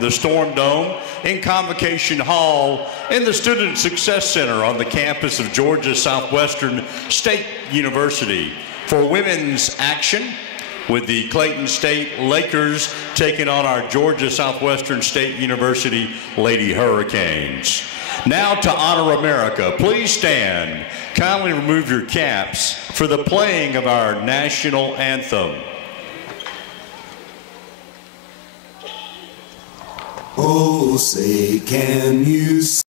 the Storm Dome, in Convocation Hall, in the Student Success Center on the campus of Georgia Southwestern State University for women's action with the Clayton State Lakers taking on our Georgia Southwestern State University Lady Hurricanes. Now to honor America, please stand. Kindly remove your caps for the playing of our national anthem. Oh, say, can you see?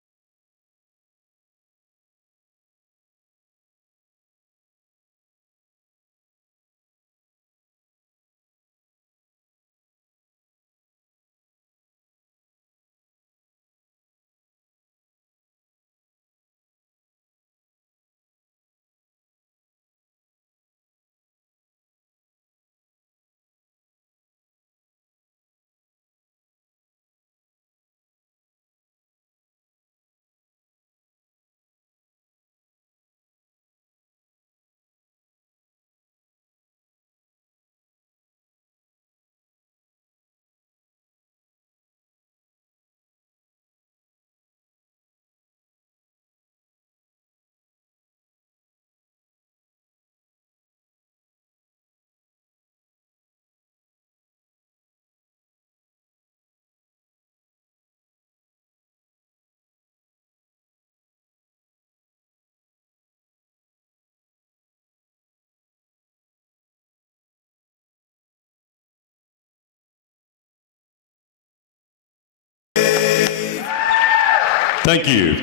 Thank you.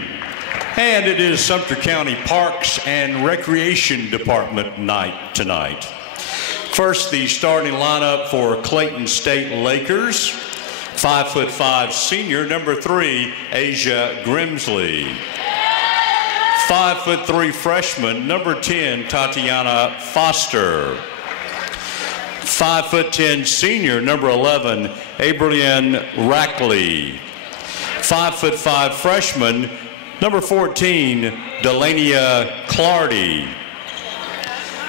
And it is Sumter County Parks and Recreation Department night tonight. First, the starting lineup for Clayton State Lakers. 5'5" senior, number 3, Asia Grimsley. 5'3" freshman, number 10, Tatiana Foster. 5'10" senior, number 11, Abraham Rackley. 5'5" freshman, number 14, Delania Clardy.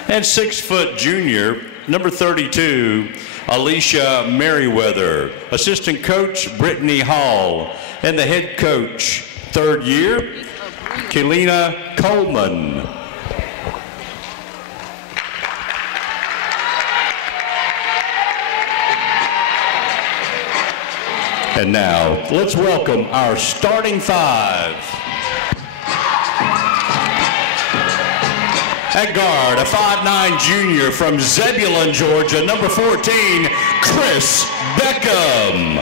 And 6' junior, number 32, Alicia Merriweather. Assistant coach, Brittany Hall. And the head coach, 3rd year, Kelina Coleman. And now, let's welcome our starting 5. At guard, a 5'9" junior from Zebulon, Georgia, number 14, Chris Beckham.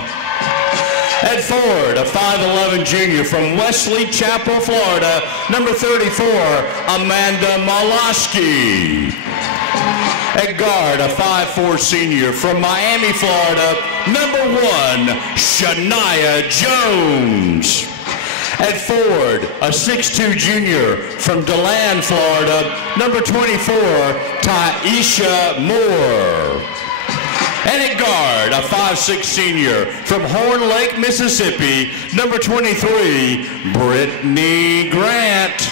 At forward, a 5'11" junior from Wesley Chapel, Florida, number 34, Amanda Molosky. At guard, a 5'4" senior from Miami, Florida, number 1, Shania Jones. At forward, a 6'2" junior from DeLand, Florida, number 24, Taisha Moore. And at guard, a 5'6" senior from Horn Lake, Mississippi, number 23, Brittany Grant.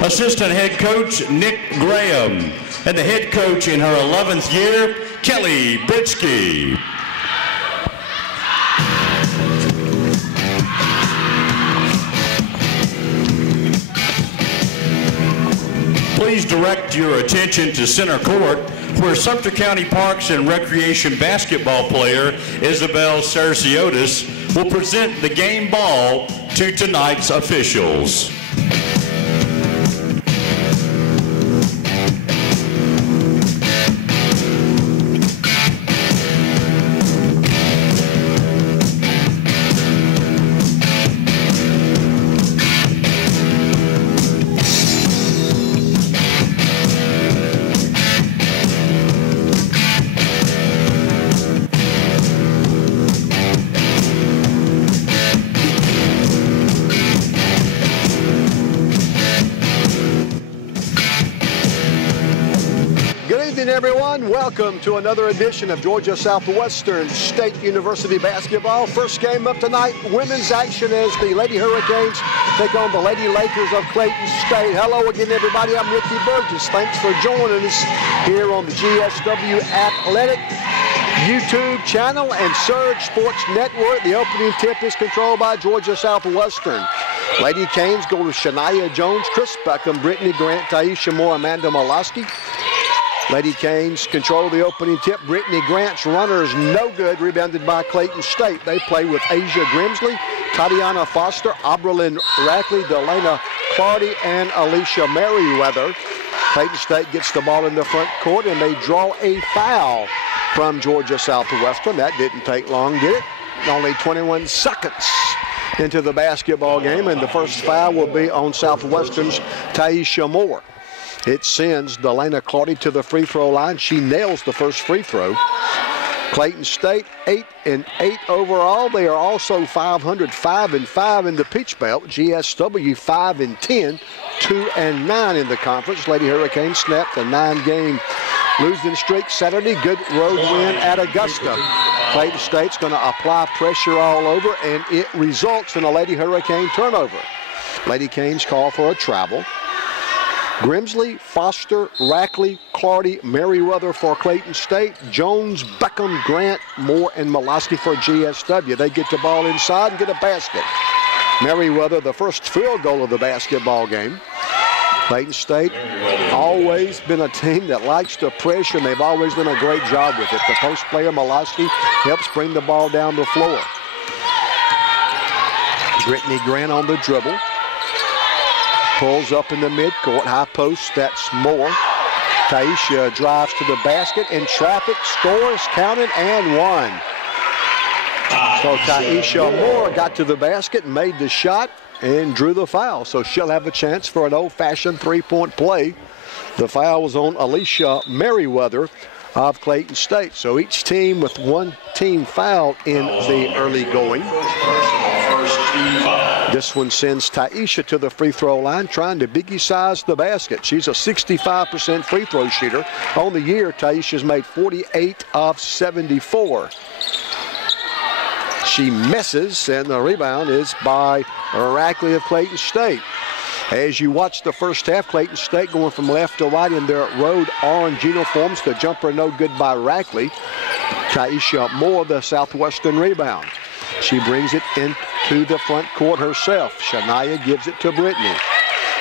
Assistant head coach, Nick Graham. And the head coach in her 11th year, Kelly Britsky. Please direct your attention to center court, where Sumter County Parks and Recreation basketball player Isabel Sarciotis will present the game ball to tonight's officials. Everyone, welcome to another edition of Georgia Southwestern State University basketball. First game up tonight, women's action as the Lady Hurricanes take on the Lady Lakers of Clayton State. Hello again, everybody. I'm Ricky Burgess. Thanks for joining us here on the GSW Athletic YouTube channel and Surge Sports Network. The opening tip is controlled by Georgia Southwestern. Lady Canes go to Shania Jones, Chris Beckham, Brittany Grant, Taisha Moore, Amanda Molosky. Lady Canes control the opening tip. Brittany Grant's runner is no good, rebounded by Clayton State. They play with Asia Grimsley, Tatiana Foster, Abralyn Rackley, Delana Clardy, and Alicia Merriweather. Clayton State gets the ball in the front court, and they draw a foul from Georgia Southwestern. That didn't take long, did it? Only 21 seconds into the basketball game, and the first foul will be on Southwestern's Taisha Moore. It sends Delana Clardy to the free throw line. She nails the first free throw. Clayton State 8-8 overall. They are also 500, 5-5 in the Peach Belt. GSW 5-10, 2-9 in the conference. Lady Hurricanes snapped a 9-game losing streak Saturday. Good road win at Augusta. Clayton State's going to apply pressure all over, and it results in a Lady Hurricane turnover. Lady Canes call for a travel. Grimsley, Foster, Rackley, Clardy, Merriweather for Clayton State, Jones, Beckham, Grant, Moore, and Molosky for GSW. They get the ball inside and get a basket. Merriweather, the first field goal of the basketball game. Clayton State always been a team that likes to pressure, and they've always done a great job with it. The post player, Molosky, helps bring the ball down the floor. Brittany Grant on the dribble. Pulls up in the midcourt, high post, that's Moore. Taisha drives to the basket, in traffic, scores, counted, and one. So Taisha Moore got to the basket, made the shot, and drew the foul. So she'll have a chance for an old-fashioned three-point play. The foul was on Alicia Merriweather of Clayton State. So each team with one team foul in the early going. This one sends Taisha to the free throw line, trying to biggie size the basket. She's a 65% free throw shooter. On the year, Taisha's made 48 of 74. She misses, and the rebound is by Rackley of Clayton State. As you watch the first half, Clayton State going from left to right in their road orange uniforms. The jumper no good by Rackley. Taisha Moore, the Southwestern rebound. She brings it into the front court herself. Shania gives it to Brittany.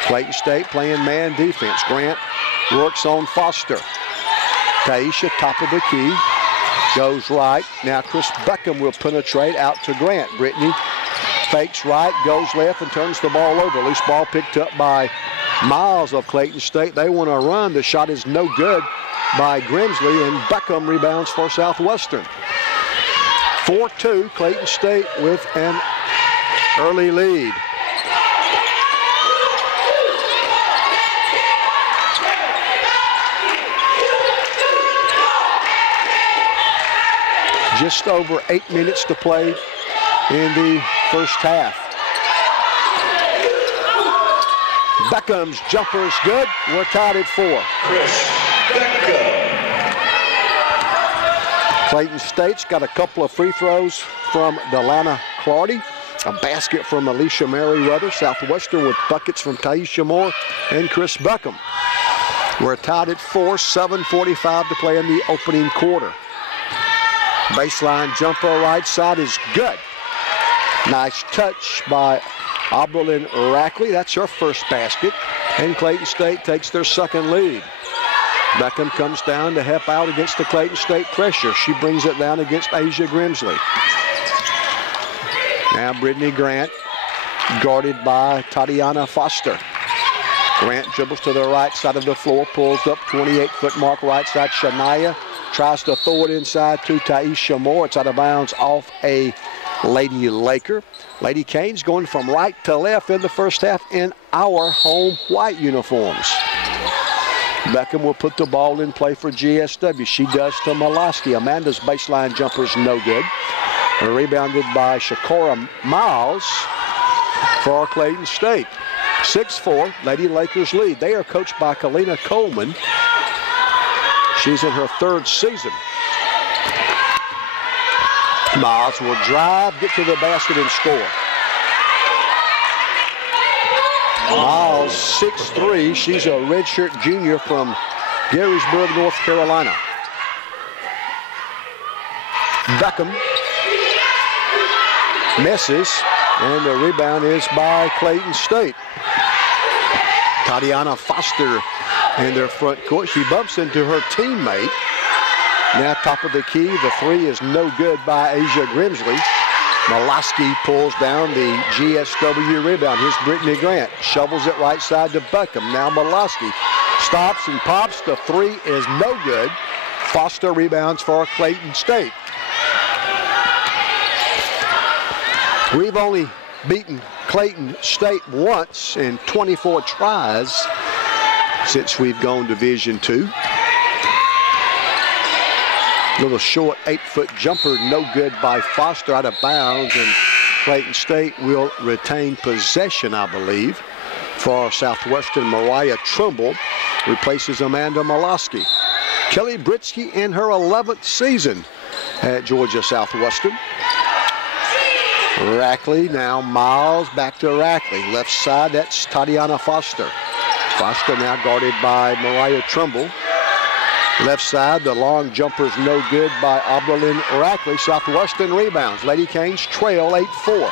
Clayton State playing man defense. Grant works on Foster. Taisha, top of the key, goes right. Now Chris Beckham will penetrate out to Grant. Brittany fakes right, goes left, and turns the ball over. Loose ball picked up by Miles of Clayton State. They want to run. The shot is no good by Grimsley, and Beckham rebounds for Southwestern. 4-2, Clayton State with an early lead. Just over 8 minutes to play in the first half. Beckham's jumper is good. We're tied at 4. Chris Beckham. Clayton State's got a couple of free throws from Delana Clardy, a basket from Alicia Merriweather. Southwestern with buckets from Taisha Moore and Chris Beckham. We're tied at 4, 7:45 to play in the opening quarter. Baseline jumper right side is good. Nice touch by Abralyn Rackley. That's her first basket. And Clayton State takes their second lead. Beckham comes down to help out against the Clayton State pressure. She brings it down against Asia Grimsley. Now Brittany Grant, guarded by Tatiana Foster. Grant dribbles to the right side of the floor, pulls up 28-foot mark right side. Shania tries to throw it inside to Taisha Moore. It's out of bounds off a Lady Laker. Lady Canes going from right to left in the first half in our home white uniforms. Beckham will put the ball in play for GSW. She does to Molosky. Amanda's baseline jumper is no good. Rebounded by Shakora Miles for Clayton State. 6-4, Lady Lakers lead. They are coached by Kalina Coleman. She's in her 3rd season. Miles will drive, get to the basket, and score. Miles, 6'3". She's a redshirt junior from Garysburg, North Carolina. Beckham misses, and the rebound is by Clayton State. Tatiana Foster in their front court. She bumps into her teammate. Now top of the key. The three is no good by Asia Grimsley. Moloski pulls down the GSW rebound. Here's Brittany Grant. Shovels it right side to Beckham. Now Moloski stops and pops. The three is no good. Foster rebounds for Clayton State. We've only beaten Clayton State once in 24 tries since we've gone Division II. Little short 8-foot jumper, no good by Foster, out of bounds, and Clayton State will retain possession, I believe, for Southwestern. Mariah Trimble replaces Amanda Moloski. Kelly Britsky in her 11th season at Georgia Southwestern. Rackley, now Miles, back to Rackley. Left side, that's Tatiana Foster. Foster now guarded by Mariah Trimble. Left side, the long jumper's no good by Oberlin Rackley. Southwestern rebounds. Lady Canes trail 8-4.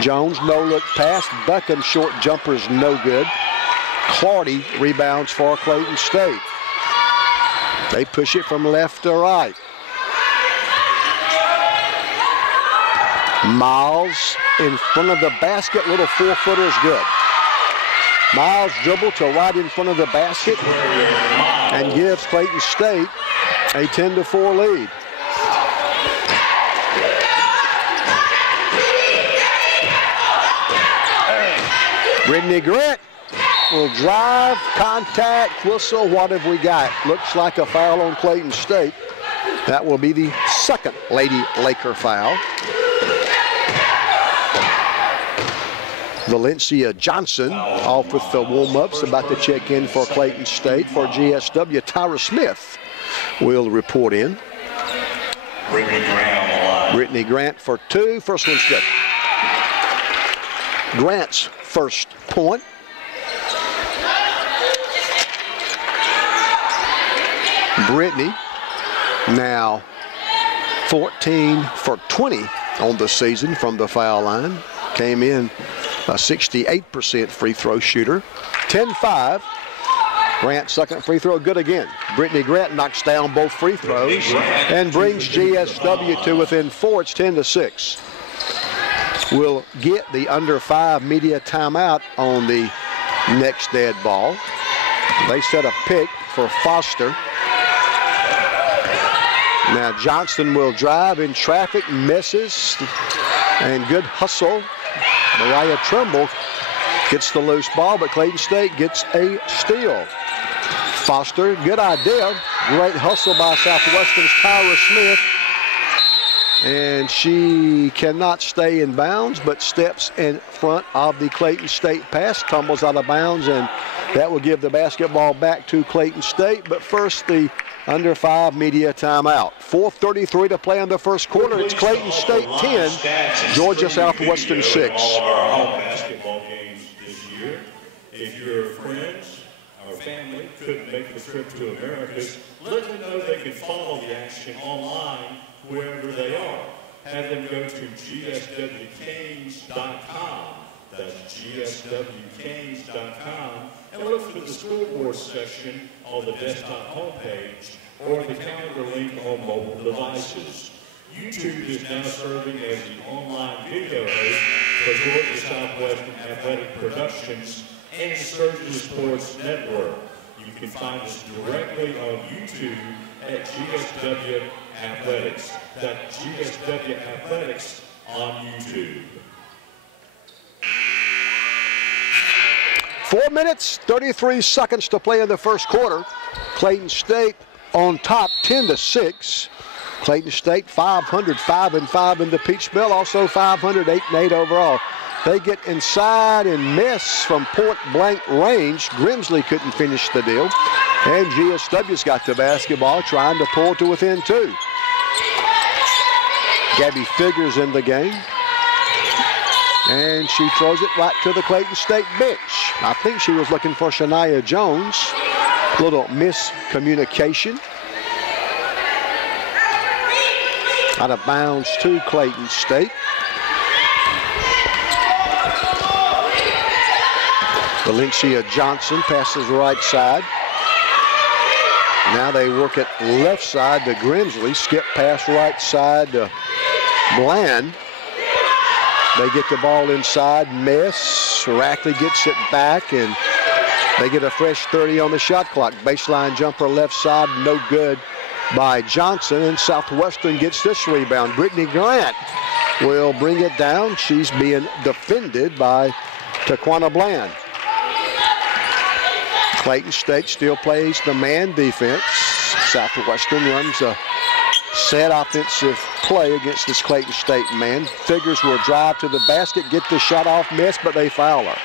Jones, no look pass. Beckham, short jumper's no good. Clardy rebounds for Clayton State. They push it from left to right. Miles in front of the basket. Little 4-footer is good. Miles dribble to right in front of the basket and gives Clayton State a 10-4 lead. Brittany Grant will drive, contact, whistle. What have we got? Looks like a foul on Clayton State. That will be the second Lady Laker foul. Valencia Johnson off with the warm-ups, about to check in for Clayton State. For GSW, Tyra Smith will report in. Brittany Grant for two. First one's good. Grant's first point. Brittany now 14 for 20 on the season from the foul line. Came in a 68% free throw shooter. 10-5. Grant's second free throw good again. Brittany Grant knocks down both free throws and brings GSW to within 4. It's 10-6. We'll get the under 5 media timeout on the next dead ball. They set a pick for Foster. Now Johnson will drive in traffic, misses, and good hustle. Mariah Trimble gets the loose ball, but Clayton State gets a steal. Foster, good idea. Great hustle by Southwestern's Tyra Smith. And she cannot stay in bounds, but steps in front of the Clayton State pass, tumbles out of bounds, and that will give the basketball back to Clayton State. But first, the under 5 media timeout. 4:33 to play in the first quarter. It's Clayton State 10, Georgia Southwestern 6. All of our home basketball games this year. If your friends or family couldn't make the trip to Americus, let them know they can follow the action online wherever they are. Have them go to gswcanes.com. That's gswcanes.com. And look for the scoreboard section on the desktop homepage or the calendar link on mobile devices. YouTube is now serving as the online video host for Georgia Southwestern Athletic Productions and Sturgis Sports Network. You can find us directly on YouTube at GSW Athletics. That's GSW Athletics on YouTube. 4 minutes, 33 seconds to play in the first quarter. Clayton State on top, 10-6. Clayton State 500, 5-5 in the Peach Bell, also 500, 8-8 overall. They get inside and miss from point-blank range. Grimsley couldn't finish the deal. And GSW's got the basketball, trying to pull to within 2. Gabby Figures in the game. And she throws it right to the Clayton State bench. I think she was looking for Shania Jones. Little miscommunication. Out of bounds to Clayton State. Valencia Johnson passes right side. Now they work it left side to Grimsley. Skip pass right side to Bland. They get the ball inside. Miss. Rackley gets it back, and they get a fresh 30 on the shot clock. Baseline jumper left side, no good by Johnson, and Southwestern gets this rebound. Brittany Grant will bring it down. She's being defended by Taquana Bland. Clayton State still plays the man defense. Southwestern runs a set offensive play against this Clayton State man. Figures will drive to the basket, get the shot off, miss, but they foul her.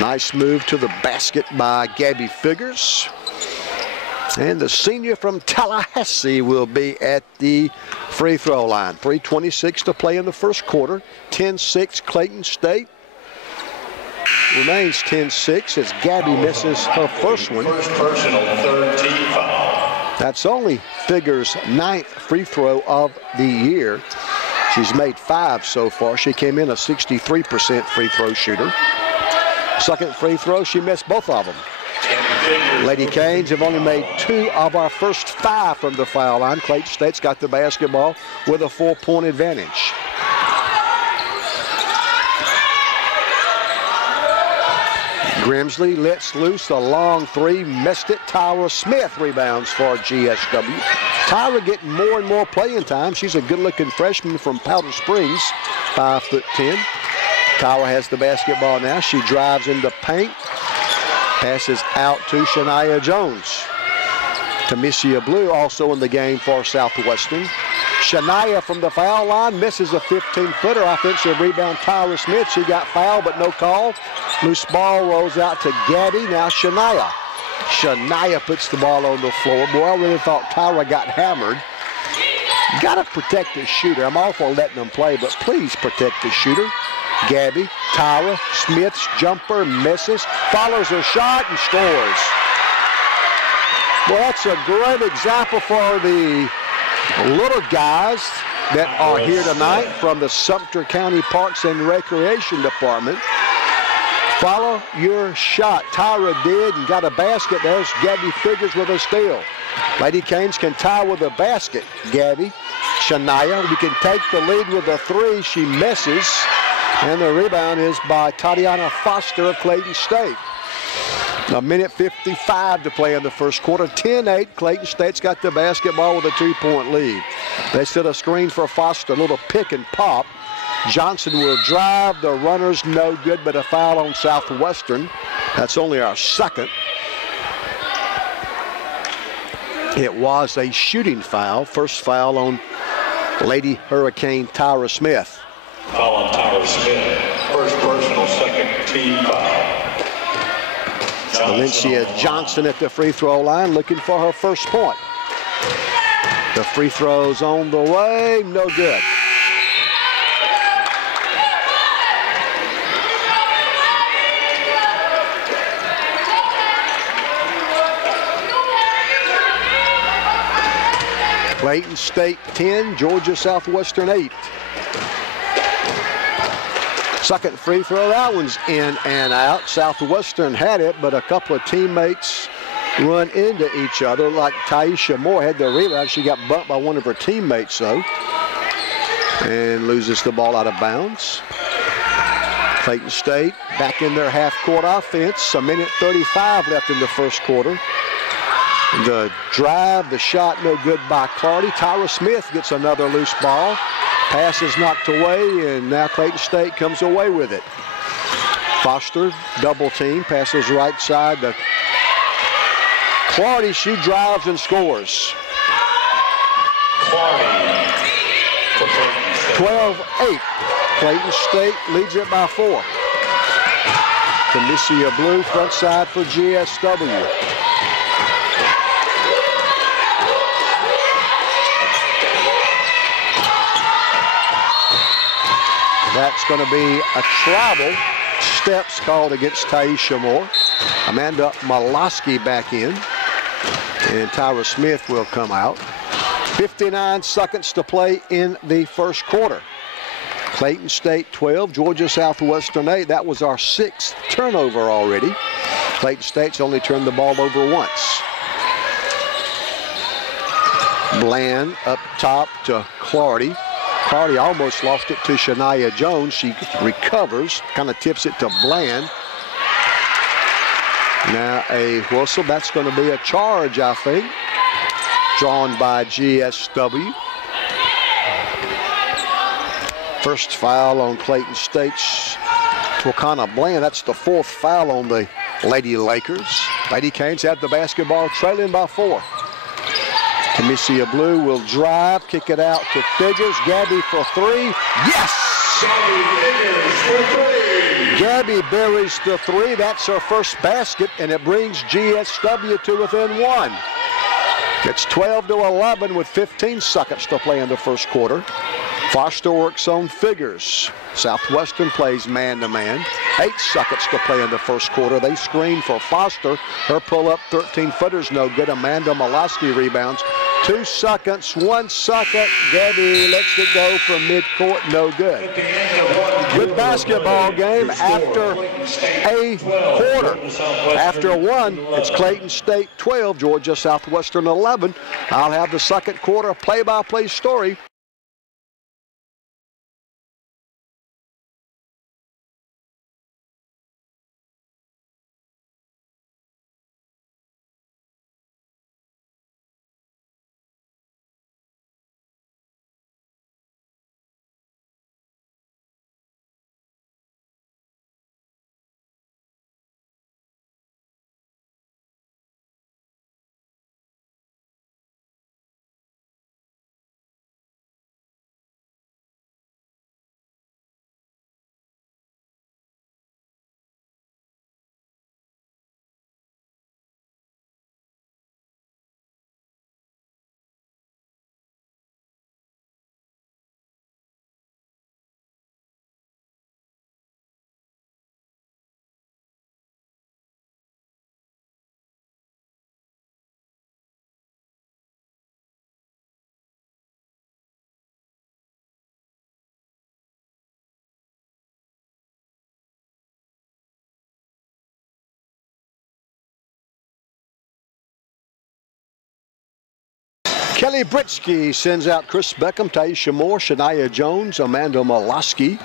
Nice move to the basket by Gabby Figures. And the senior from Tallahassee will be at the free throw line. 3:26 to play in the first quarter. 10-6 Clayton State. Remains 10-6 as Gabby misses her first one. First personal, third team foul. That's only Figures' 9th free throw of the year. She's made 5 so far. She came in a 63% free throw shooter. Second free throw, she missed both of them. Lady Canes have only made 2 of our first 5 from the foul line. Clayton State's got the basketball with a 4-point advantage. Grimsley lets loose a long 3, missed it. Tyra Smith rebounds for GSW. Tyra getting more and more playing time. She's a good-looking freshman from Powder Springs, 5'10". Tyra has the basketball now. She drives into paint. Passes out to Shania Jones. Tamisha Blue also in the game for Southwestern. Shania from the foul line misses a 15-footer. Offensive rebound, Tyra Smith. She got fouled, but no call. Loose ball rolls out to Gaddy. Now Shania. Shania puts the ball on the floor. Boy, I really thought Tyra got hammered. Got to protect the shooter. I'm all for letting them play, but please protect the shooter. Gabby, Tyra, Smith's jumper misses, follows her shot and scores. Well, that's a great example for the little guys that are here tonight from the Sumter County Parks and Recreation Department. Follow your shot. Tyra did and got a basket. There's Gabby Figures with a steal. Lady Canes can tie with a basket. Gabby, Shania, we can take the lead with a 3. She misses. And the rebound is by Tatiana Foster of Clayton State. A minute 55 to play in the first quarter. 10-8. Clayton State's got the basketball with a 2-point lead. They set a screen for Foster. A little pick and pop. Johnson will drive. The runner's no good, but a foul on Southwestern. That's only our second. It was a shooting foul. First foul on Lady Hurricane Tyra Smith. Foul on Tyra Smith. First personal, second team foul. Valencia Johnson at the free throw line looking for her first point. The free throw's on the way, no good. Clayton State 10, Georgia Southwestern 8. Second free throw, that one's in and out. Southwestern had it, but a couple of teammates run into each other. Like Taisha Moore had the rebound. She got bumped by one of her teammates, though, and loses the ball out of bounds. Clayton State back in their half-court offense. A minute 35 left in the first quarter. The drive, the shot, no good by Clardy. Tyra Smith gets another loose ball. Pass is knocked away, and now Clayton State comes away with it. Foster, double team, passes right side to Clardy. She drives and scores. Clardy for Clayton State. 12-8. Clayton State leads it by 4. Tamisha Blue, front side for GSW. That's going to be a travel. Steps called against Taisha Moore. Amanda Malosky back in. And Tyra Smith will come out. 59 seconds to play in the first quarter. Clayton State 12, Georgia Southwestern 8. That was our 6th turnover already. Clayton State's only turned the ball over once. Bland up top to Clardy. Clardy almost lost it to Shania Jones. She recovers, kind of tips it to Bland. Now a whistle. That's going to be a charge, I think, drawn by GSW. First foul on Clayton State's Wakana Bland. That's the 4th foul on the Lady Lakers. Lady Canes have the basketball, trailing by 4. Camisea Blue will drive, kick it out to Figures. Gabby for 3. Yes! Gabby buries the 3. That's her first basket, and it brings GSW to within 1. It's 12-11 with 15 seconds to play in the first quarter. Foster works on Figures. Southwestern plays man-to-man. 8 seconds to play in the first quarter. They screen for Foster. Her pull-up 13-footer's no good. Amanda Molaski rebounds. 2 seconds, 1 second. Gabby lets it go from midcourt, no good. Good basketball game after a quarter. After 1, it's Clayton State 12, Georgia Southwestern 11. I'll have the second quarter play-by-play story. Kelly Britsky sends out Chris Beckham, Taisha Moore, Shania Jones, Amanda Molaski,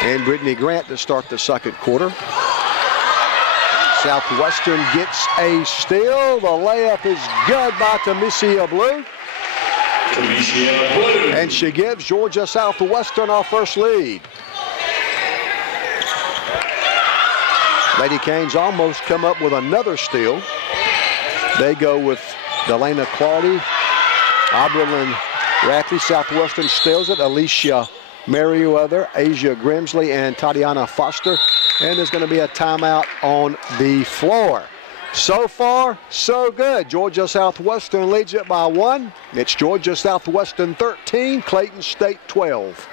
and Brittany Grant to start the second quarter. Southwestern gets a steal. The layup is good by Camisea Blue. And she gives Georgia Southwestern our first lead. Lady Canes almost come up with another steal. They go with Delana Clardy, Oberlin Raffy. Southwestern steals it. Alicia Merriweather, Asia Grimsley, and Tatiana Foster. And there's going to be a timeout on the floor. So far, so good. Georgia Southwestern leads it by 1. It's Georgia Southwestern 13, Clayton State 12.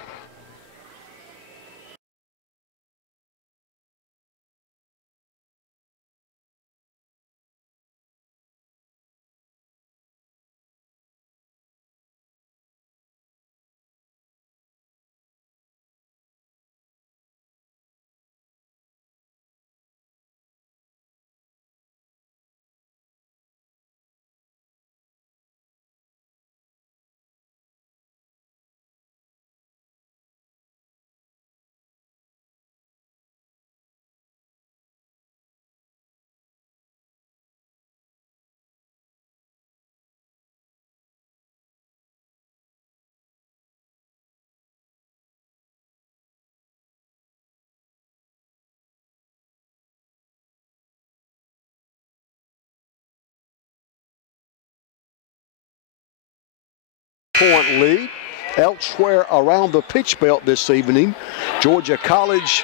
Point lead. Elsewhere around the pitch belt this evening, Georgia College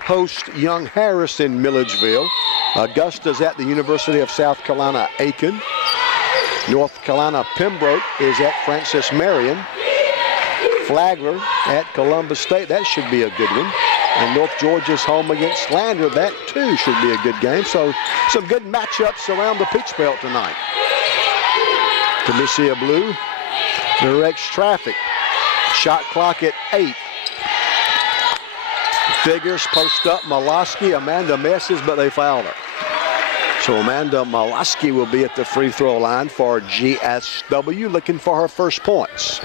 hosts Young Harris in Milledgeville. Augusta's at the University of South Carolina, Aiken. North Carolina Pembroke is at Francis Marion. Flagler at Columbus State. That should be a good one. And North Georgia's home against Lander. That too should be a good game. So some good matchups around the pitch belt tonight. Tamicia Blue directs traffic. Shot clock at 8. Figures post up Moloski. Amanda misses, but they fouled her. So Amanda Moloski will be at the free throw line for GSW, looking for her first points.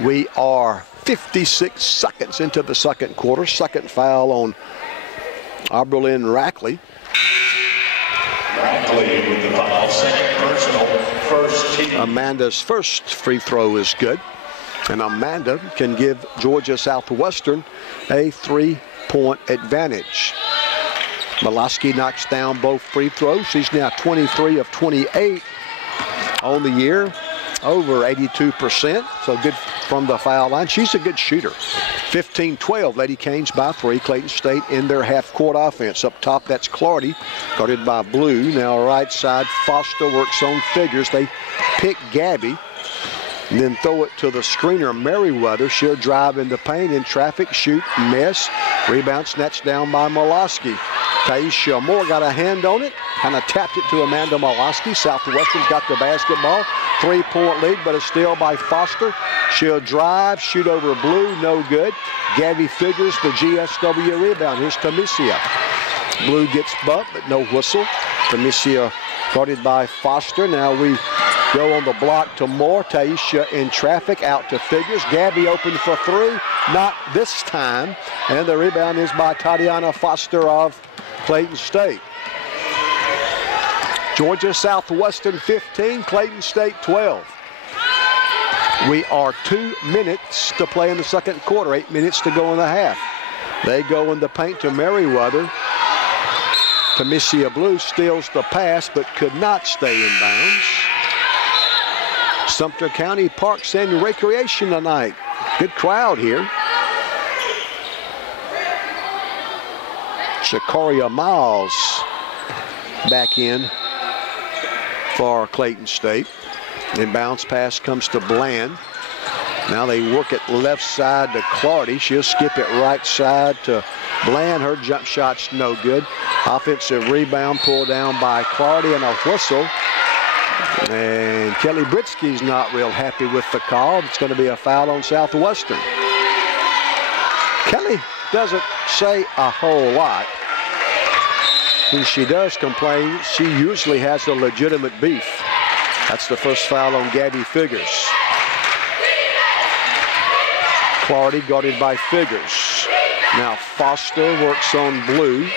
We are 56 seconds into the second quarter. Second foul on Oberlin Rackley. Rackley with the foul, second personal, first team. Amanda's first free throw is good. And Amanda can give Georgia Southwestern a 3-point advantage. Moloski knocks down both free throws. She's now 23 of 28 on the year, over 82%. So good from the foul line. She's a good shooter. 15-12, Lady Canes by 3. Clayton State in their half-court offense. Up top, that's Clardy, guarded by Blue. Now right side, Foster works on Figures. They pick Gabby. And then throw it to the screener, Merriweather. She'll drive in the paint, in traffic, shoot, miss. Rebound snatched down by Moloski. Taisha Moore got a hand on it, kind of tapped it to Amanda Moloski. Southwestern's got the basketball. 3-point lead, but it's still by Foster. She'll drive, shoot over Blue, no good. Gabby Figures, the GSW rebound. Here's Tamicia. Blue gets bumped, but no whistle. Tamicia guarded by Foster. Now we go on the block to Moore. Taisha in traffic, out to Figures. Gabby open for 3, not this time. And the rebound is by Tatiana Foster of Clayton State. Georgia Southwestern 15, Clayton State 12. We are 2 minutes to play in the second quarter, 8 minutes to go in the half. They go in the paint to Merriweather. Tamicia Blue steals the pass, but could not stay in bounds. Sumter County Parks and Recreation tonight. Good crowd here. Shakaria Miles back in for Clayton State. Inbounds pass comes to Bland. Now they work it left side to Clardy. She'll skip it right side to Bland. Her jump shot's no good. Offensive rebound pulled down by Clardy and a whistle. And Kelly Britsky's not real happy with the call. It's going to be a foul on Southwestern. Kelly doesn't say a whole lot. When she does complain, she usually has a legitimate beef. That's the first foul on Gabby Figures. Clardy guarded by Figures. Now Foster works on Blue.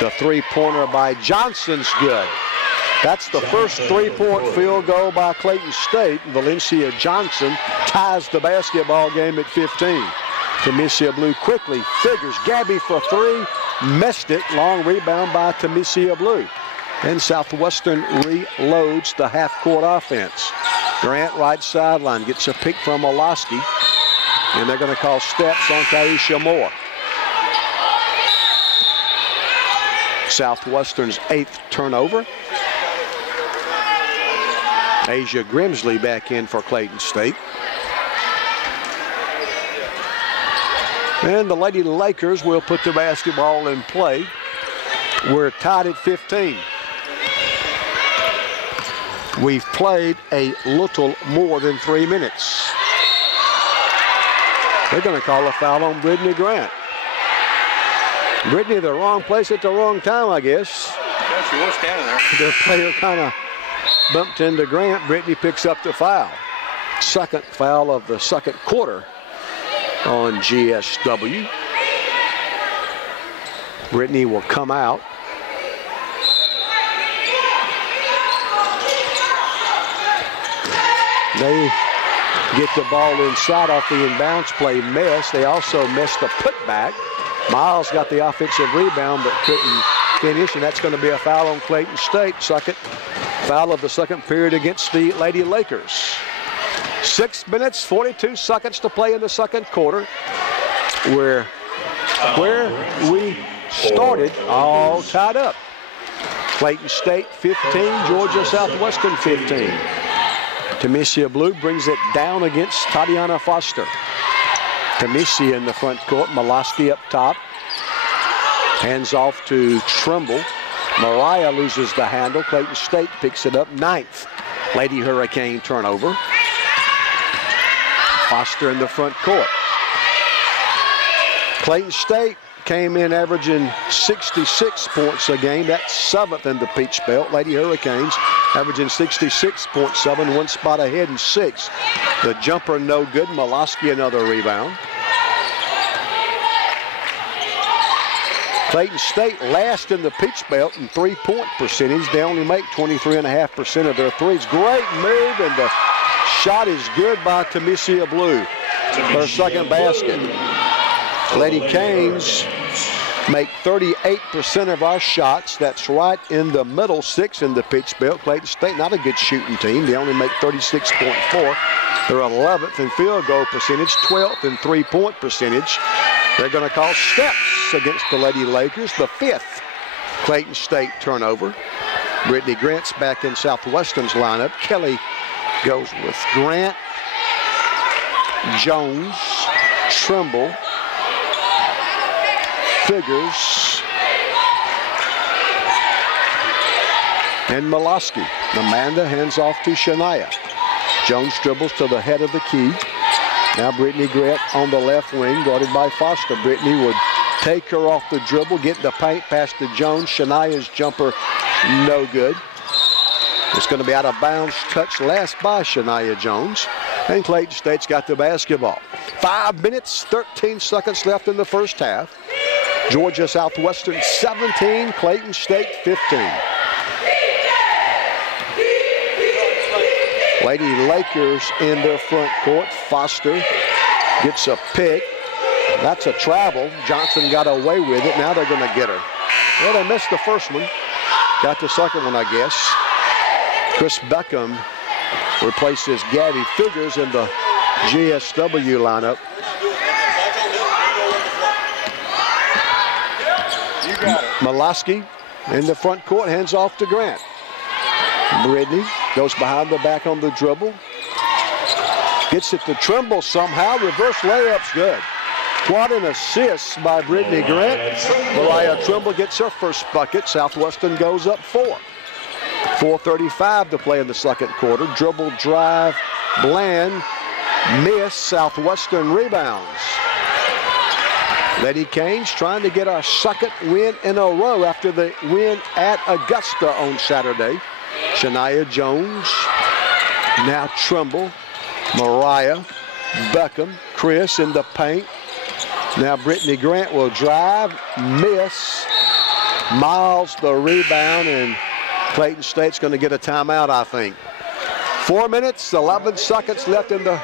The three-pointer by Johnson's good. That's the first 3-point field goal by Clayton State. Valencia Johnson ties the basketball game at 15. Tamicia Blue quickly. Figures. Gabby for 3. Missed it. Long rebound by Tamicia Blue. And Southwestern reloads the half-court offense. Grant right sideline gets a pick from Moloski. And they're going to call steps on Taisha Moore. Southwestern's 8th turnover. Asia Grimsley back in for Clayton State. And the Lady Lakers will put the basketball in play. We're tied at 15. We've played a little more than 3 minutes. They're going to call a foul on Brittany Grant. Brittany, the wrong place at the wrong time, I guess. Yeah, she was standing there. The player kind of bumped into Grant. Brittany picks up the foul. Second foul of the second quarter on GSW. Brittany will come out. They get the ball inside off the inbounds play miss. They also missed the putback. Miles got the offensive rebound but couldn't finish, and that's going to be a foul on Clayton State. Second foul of the second period against the Lady Lakers. 6 minutes, 42 seconds to play in the second quarter. Where we started, all tied up. Clayton State 15, Georgia Southwestern 15. Tamicia Blue brings it down against Tatiana Foster. Tamicia in the front court, Moloski up top. Hands off to Trimble. Mariah loses the handle. Clayton State picks it up. 9th Lady Hurricane turnover. Foster in the front court. Clayton State came in averaging 66 points a game. That's 7th in the Peach Belt. Lady Hurricanes averaging 66.7, one spot ahead in 6th. The jumper no good. Molosky another rebound. Clayton State last in the Peach Belt in three-point percentage. They only make 23.5% of their threes. Great move, and the shot is good by Tamesia Blue. Her second basket. Lady Canes make 38% of our shots. That's right in the middle, 6 in the Peach Belt. Clayton State, not a good shooting team. They only make 36.4. They're 11th in field goal percentage, 12th in three-point percentage. They're going to call steps against the Lady Lakers, the 5th Clayton State turnover. Brittany Grant's back in Southwestern's lineup. Kelly goes with Grant, Jones, Trimble, Figures, and Molosky. Amanda hands off to Shania. Jones dribbles to the head of the key. Now Brittany Grant on the left wing, guarded by Foster. Brittany would take her off the dribble, get in the paint, pass to Jones. Shania's jumper, no good. It's going to be out of bounds, touched last by Shania Jones. And Clayton State's got the basketball. 5 minutes, 13 seconds left in the first half. Georgia Southwestern 17, Clayton State 15. Lady Lakers in their front court. Foster gets a pick. That's a travel. Johnson got away with it. Now they're going to get her. Well, they missed the first one. Got the second one, I guess. Chris Beckham replaces Gabby Figures in the GSW lineup. Molosky in the front court, hands off to Grant. Brittany goes behind the back on the dribble. Gets it to Trimble somehow. Reverse layup's good. Quad and assists by Brittany Grant. Mariah Trimble gets her first bucket. Southwestern goes up 4. 4:35 to play in the second quarter. Dribble drive, Bland, miss. Southwestern rebounds. Lady Canes trying to get our second win in a row after the win at Augusta on Saturday. Shania Jones, now Trimble, Mariah, Beckham, Chris in the paint. Now Brittany Grant will drive, miss. Miles the rebound, and Clayton State's going to get a timeout, I think. 4 minutes, 11 seconds left in the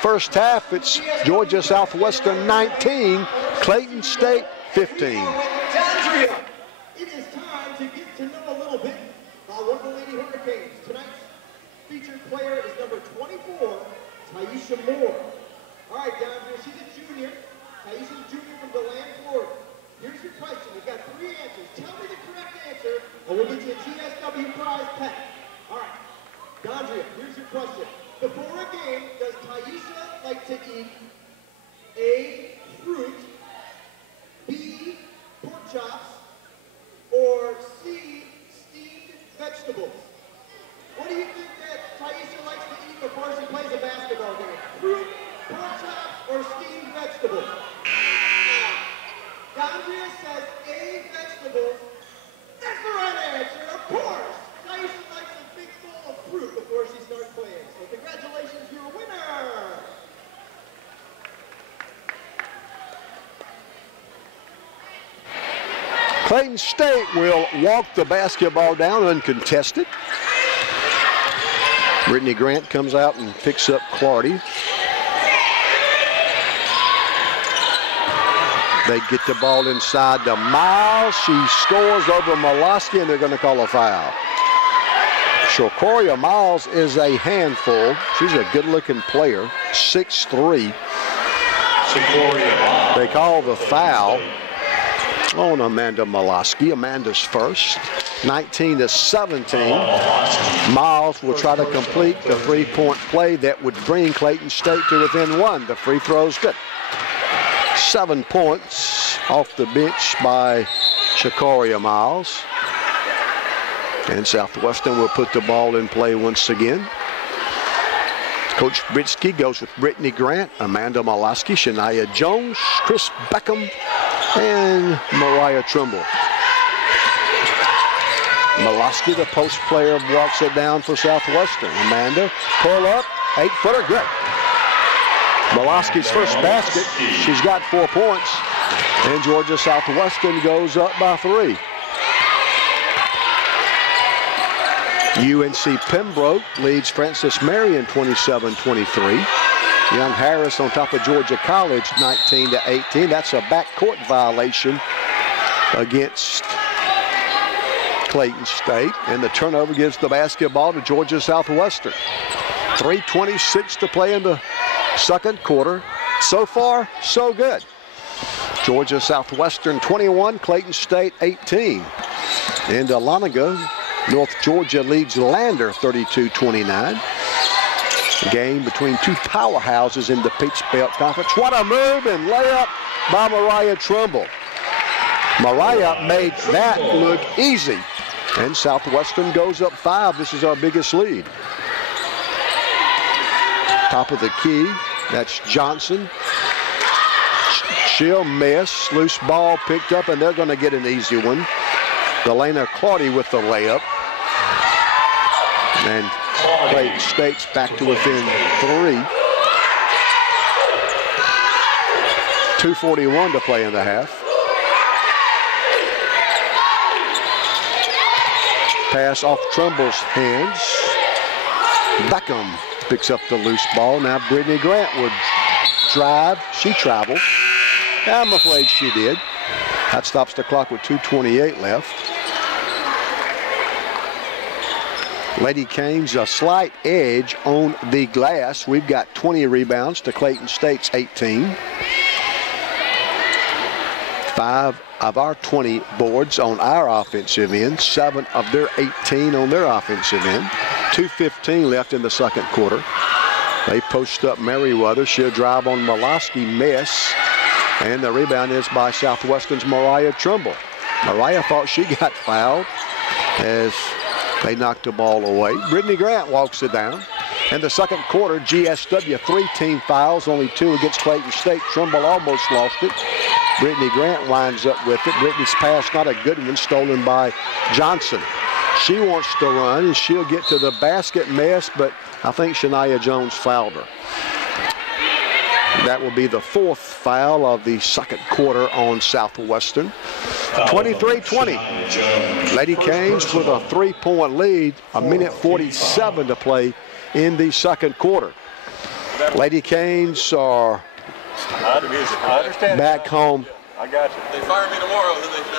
first half. It's Georgia Southwestern 19, Clayton State 15. It is time to get to know a little bit about one of the Lady Hurricanes. Tonight's featured player is number 24, Taisha Moore. All right, down here, she's a junior. Taisha's a junior from DeLand, Florida. Here's your question. You've got 3 answers. Tell me the correct answer, and we'll get you a GSW prize pack. All right, Dondria, here's your question. Before a game, does Taisha like to eat A, fruit, B, pork chops, or C, steamed vegetables? What do you think that Taisha likes to eat before she plays a basketball game? Fruit, pork chops, or steamed vegetables? Dondria says A, vegetables. That's the right answer, of course. Taisha likes a big bowl of fruit before she starts playing. So congratulations, you're a winner. Clayton State will walk the basketball down uncontested. Brittany Grant comes out and picks up Clardy. They get the ball inside to Miles. She scores over Molosky, and they're going to call a foul. Shokoria Miles is a handful. She's a good-looking player, 6'3". They call the foul on Amanda Molosky. Amanda's first, 19-17. Miles will try to complete the three-point play that would bring Clayton State to within 1. The free throw's good. 7 points off the bench by Shokoria Miles. And Southwestern will put the ball in play once again. Coach Britsky goes with Brittany Grant, Amanda Moloski, Shania Jones, Chris Beckham, and Mariah Trimble. Moloski, the post player, walks it down for Southwestern. Amanda, pull up, 8-footer, good. Moloski's first basket, she's got 4 points, and Georgia Southwestern goes up by 3. UNC Pembroke leads Francis Marion 27-23. Young Harris on top of Georgia College 19-18. That's a backcourt violation against Clayton State, and the turnover gives the basketball to Georgia Southwestern. 3:26 to play in the second quarter. So far, so good. Georgia Southwestern 21, Clayton State 18. In Dahlonega, North Georgia leads Lander 32-29. Game between two powerhouses in the Peach Belt Conference. What a move and layup by Mariah Trimble. Mariah made that look easy. And Southwestern goes up 5. This is our biggest lead. Top of the key, that's Johnson. She'll miss. Loose ball picked up, and they're going to get an easy one. Delana Clardy with the layup. And Clayton State's back to within 3. 2:41 to play in the half. Pass off Trimble's hands. Beckham picks up the loose ball. Now Brittany Grant would drive. She traveled. I'm afraid she did. That stops the clock with 2:28 left. Lady Canes a slight edge on the glass. We've got 20 rebounds to Clayton State's 18. 5 of our 20 boards on our offensive end. 7 of their 18 on their offensive end. 2:15 left in the second quarter. They post up Merriweather. She'll drive on Moloski, miss. And the rebound is by Southwestern's Mariah Trimble. Mariah thought she got fouled as they knocked the ball away. Brittany Grant walks it down. In the second quarter, GSW 3 team fouls, only 2 against Clayton State. Trimble almost lost it. Brittany Grant winds up with it. Brittany's pass, not a good one, stolen by Johnson. She wants to run, and she'll get to the basket, miss, but I think Shania Jones fouled her. That will be the 4th foul of the second quarter on Southwestern. 23-20. Lady Canes with a 3-point lead. 1:47 to play in the second quarter. Lady Canes are back home. I got you. They fire me tomorrow, then they can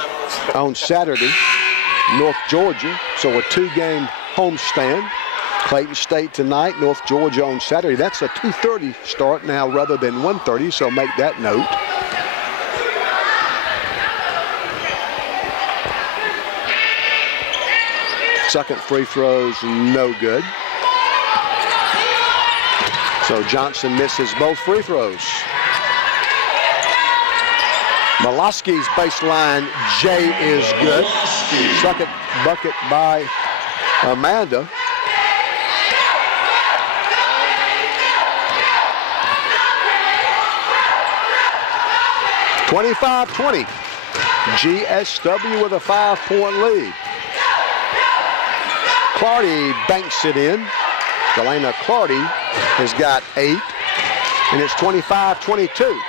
have on Saturday, North Georgia. So a 2-game homestand. Clayton State tonight, North Georgia on Saturday. That's a 2:30 start now rather than 1:30, so make that note. Second free throw's no good. So Johnson misses both free throws. Moloski's baseline J is good. Second bucket by Amanda. (25-20). GSW with a 5-point lead. Clardy banks it in. Delana Clardy has got 8, and it's 25-22.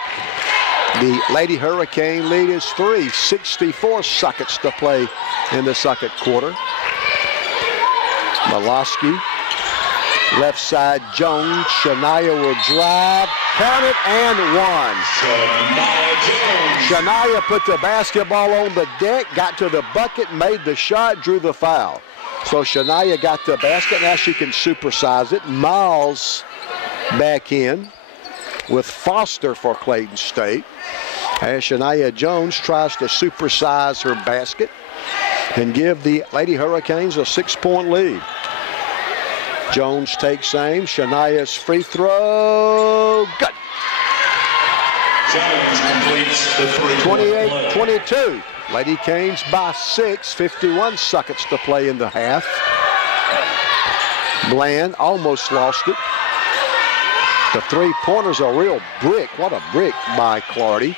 The Lady Hurricane lead is 3. 64 seconds to play in the second quarter. Moloski, left side Jones. Shania will drive, count it, and 1. Shania put the basketball on the deck, got to the bucket, made the shot, drew the foul. So Shania got the basket. Now she can supersize it. Miles back in with Foster for Clayton State. As Shania Jones tries to supersize her basket and give the Lady Hurricanes a 6-point lead. Jones takes aim. Shania's free throw. Good. Jones completes the three-point play. 28-22. Lady Canes by 6, 51 seconds to play in the half. Bland almost lost it. The three-pointer's a real brick. What a brick by Clardy.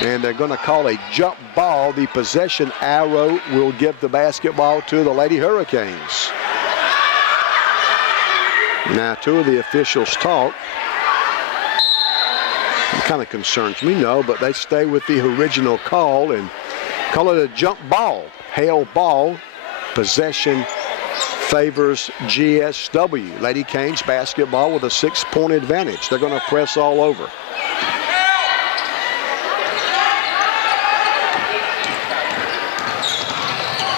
And they're going to call a jump ball. The possession arrow will give the basketball to the Lady Hurricanes. Now, two of the officials talk. It kind of concerns me, no, but they stay with the original call and call it a jump ball. Hale ball. Possession favors GSW. Lady Canes basketball with a 6-point advantage. They're going to press all over.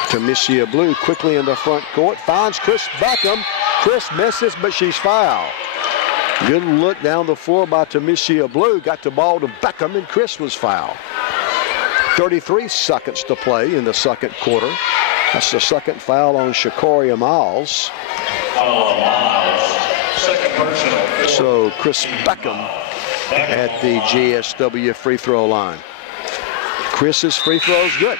Tamisha Blue quickly in the front court. Finds Chris Beckham. Chris misses, but she's fouled. Good look down the floor by Tamisha Blue. Got the ball to Beckham, and Chris was fouled. 33 seconds to play in the second quarter. That's the second foul on Shakoria Miles. Second personal. So Chris Beckham at the GSW free throw line. Chris's free throw is good.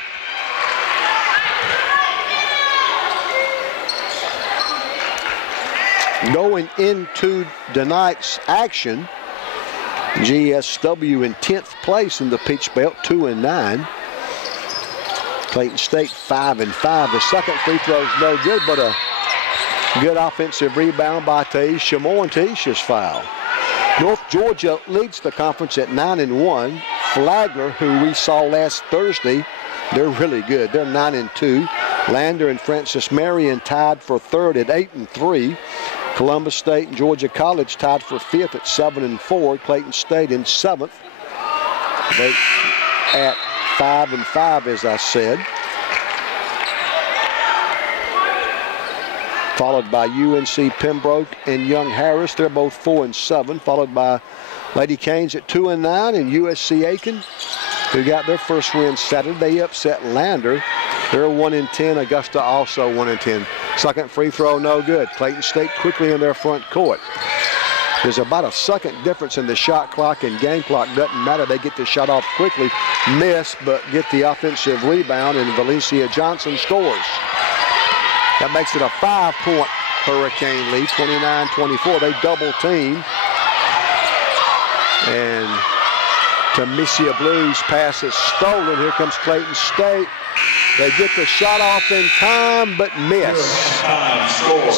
Going into tonight's action, GSW in 10th place in the Peach Belt, 2-9. Clayton State 5-5. The second free throw is no good, but a good offensive rebound by Taisha Moore, and Taisha's foul. North Georgia leads the conference at 9-1. Flagler, who we saw last Thursday, they're really good. They're 9-2. Lander and Francis Marion tied for third at 8-3. Columbus State and Georgia College tied for fifth at 7-4. Clayton State in seventh. They at 5-5, as I said. Followed by UNC Pembroke and Young Harris. They're both 4-7. Followed by Lady Canes at 2-9 and USC Aiken, who got their first win Saturday. They upset Lander. They're 1-10. Augusta also 1-10. Second free throw, no good. Clayton State quickly in their front court. There's about a second difference in the shot clock and game clock. Doesn't matter. They get the shot off quickly, miss, but get the offensive rebound, and Valencia Johnson scores. That makes it a 5-point Hurricane lead, 29-24. They double team. And Tamisha Blue's pass is stolen. Here comes Clayton State. They get the shot off in time, but miss.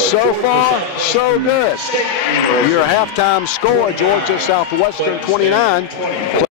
So far, so good. Your halftime score, Georgia Southwestern 29.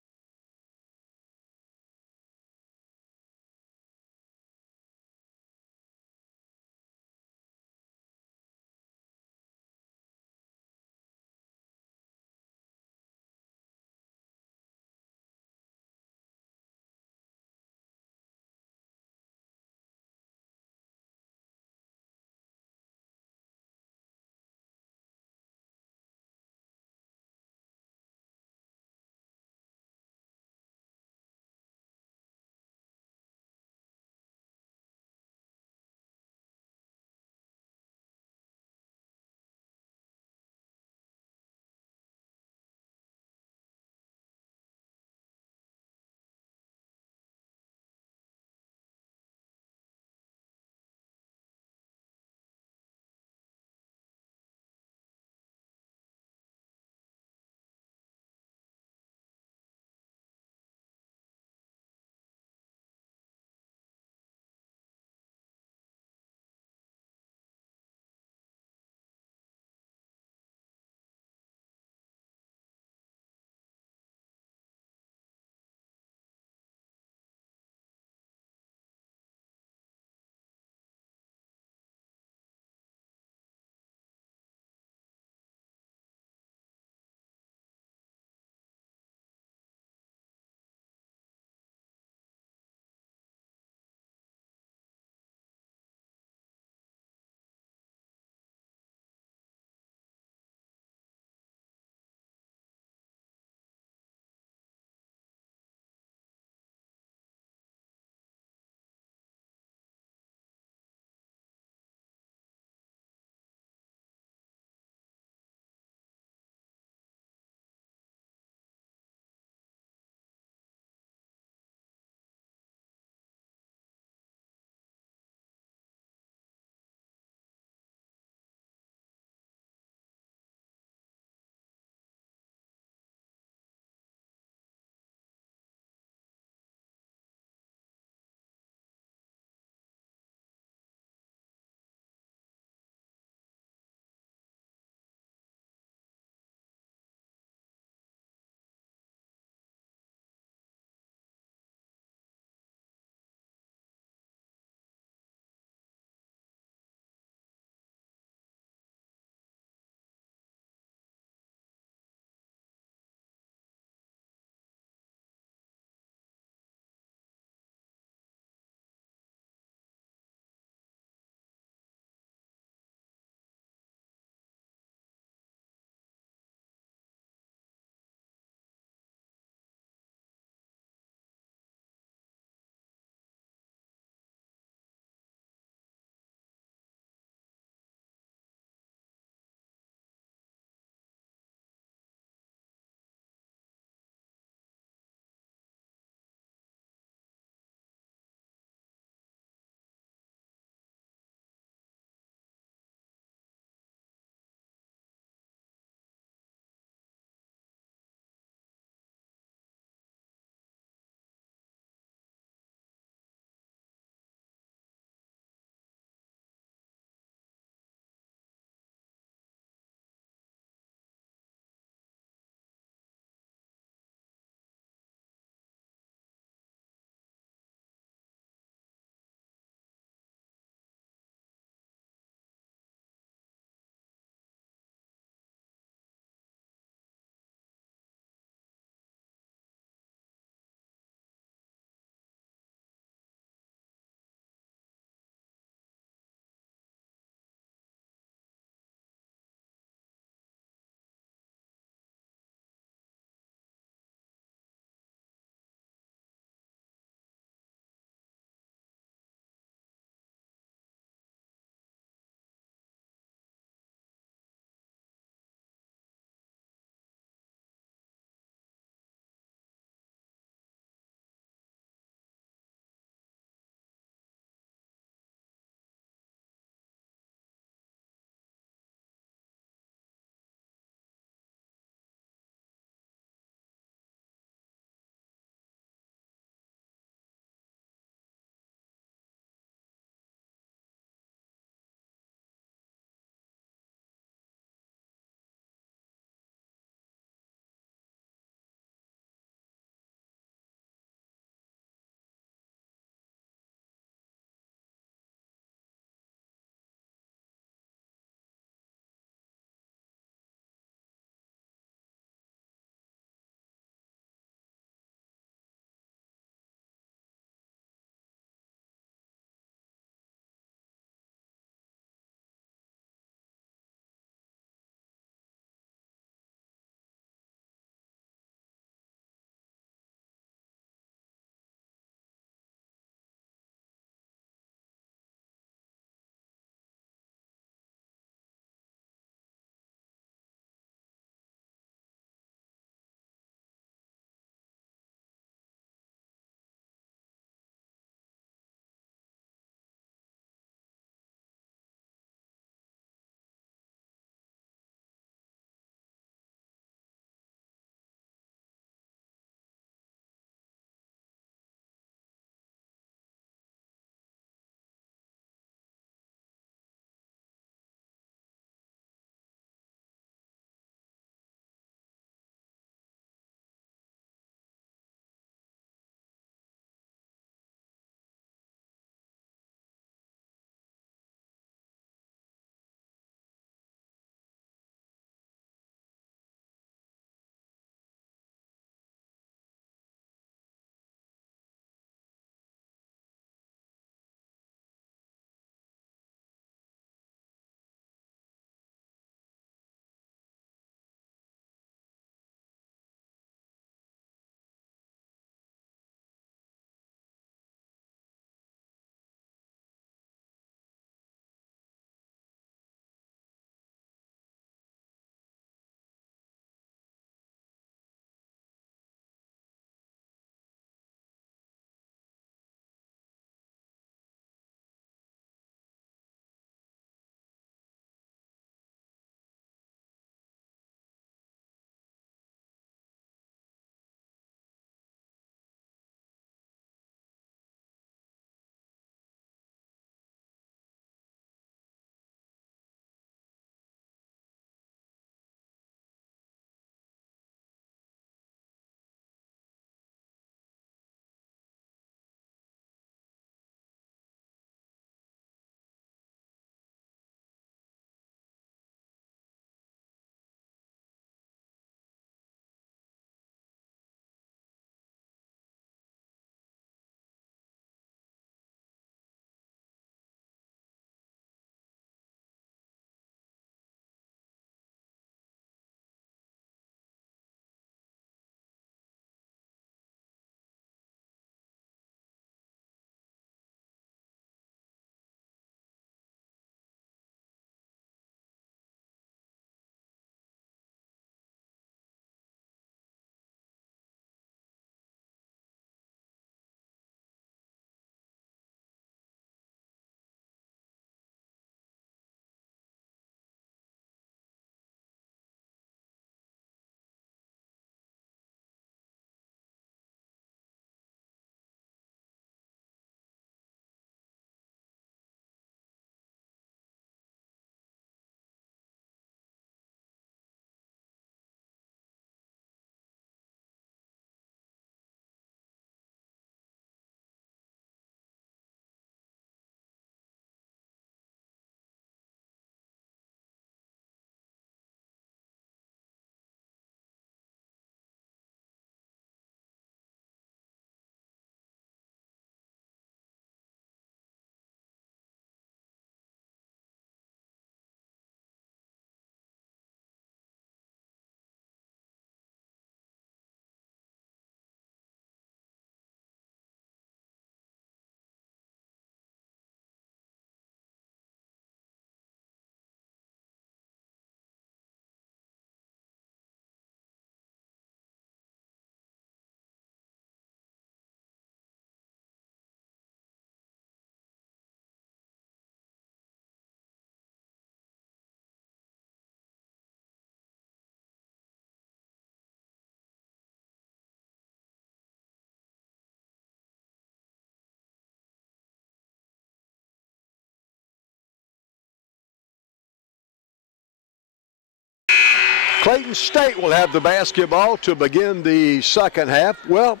Clayton State will have the basketball to begin the second half. Well,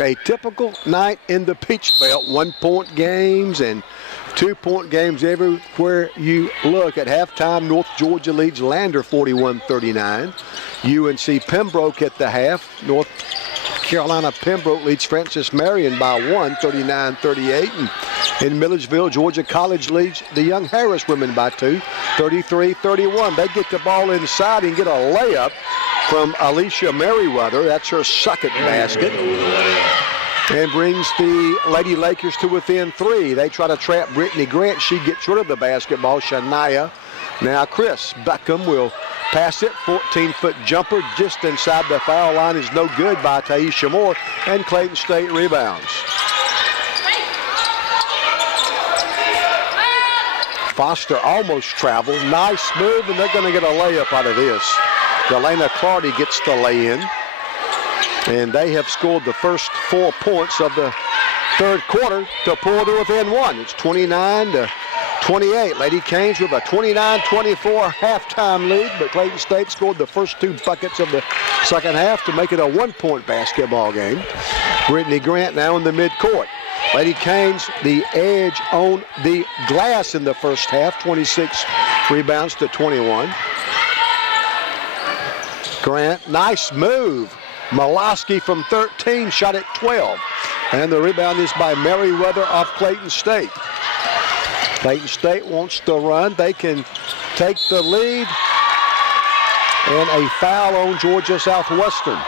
a typical night in the Peach Belt. 1-point games and 2-point games everywhere you look. At halftime, North Georgia leads Lander 41-39. UNC Pembroke at the half. North Carolina Pembroke leads Francis Marion by 1, 39-38. And in Milledgeville, Georgia College leads the Young Harris women by 2, 33-31. They get the ball inside and get a layup from Alicia Merriweather. That's her second basket. And brings the Lady Lakers to within 3. They try to trap Brittany Grant. She gets rid of the basketball. Shania. Now Chris Beckham will pass it. 14-foot jumper just inside the foul line is no good by Taisha Moore. And Clayton State rebounds. Foster almost traveled. Nice move, and they're going to get a layup out of this. Delana Clardy gets the lay-in. And they have scored the first 4 points of the third quarter to pull to within 1. It's 29-28. Lady Canes with a 29-24 halftime lead, but Clayton State scored the first 2 buckets of the second half to make it a 1-point basketball game. Brittany Grant now in the midcourt. Lady Canes the edge on the glass in the first half, 26 rebounds to 21. Grant, nice move. Malosky from 13, shot at 12. And the rebound is by Merriweather of Clayton State. Clayton State wants to run. They can take the lead. And a foul on Georgia Southwestern.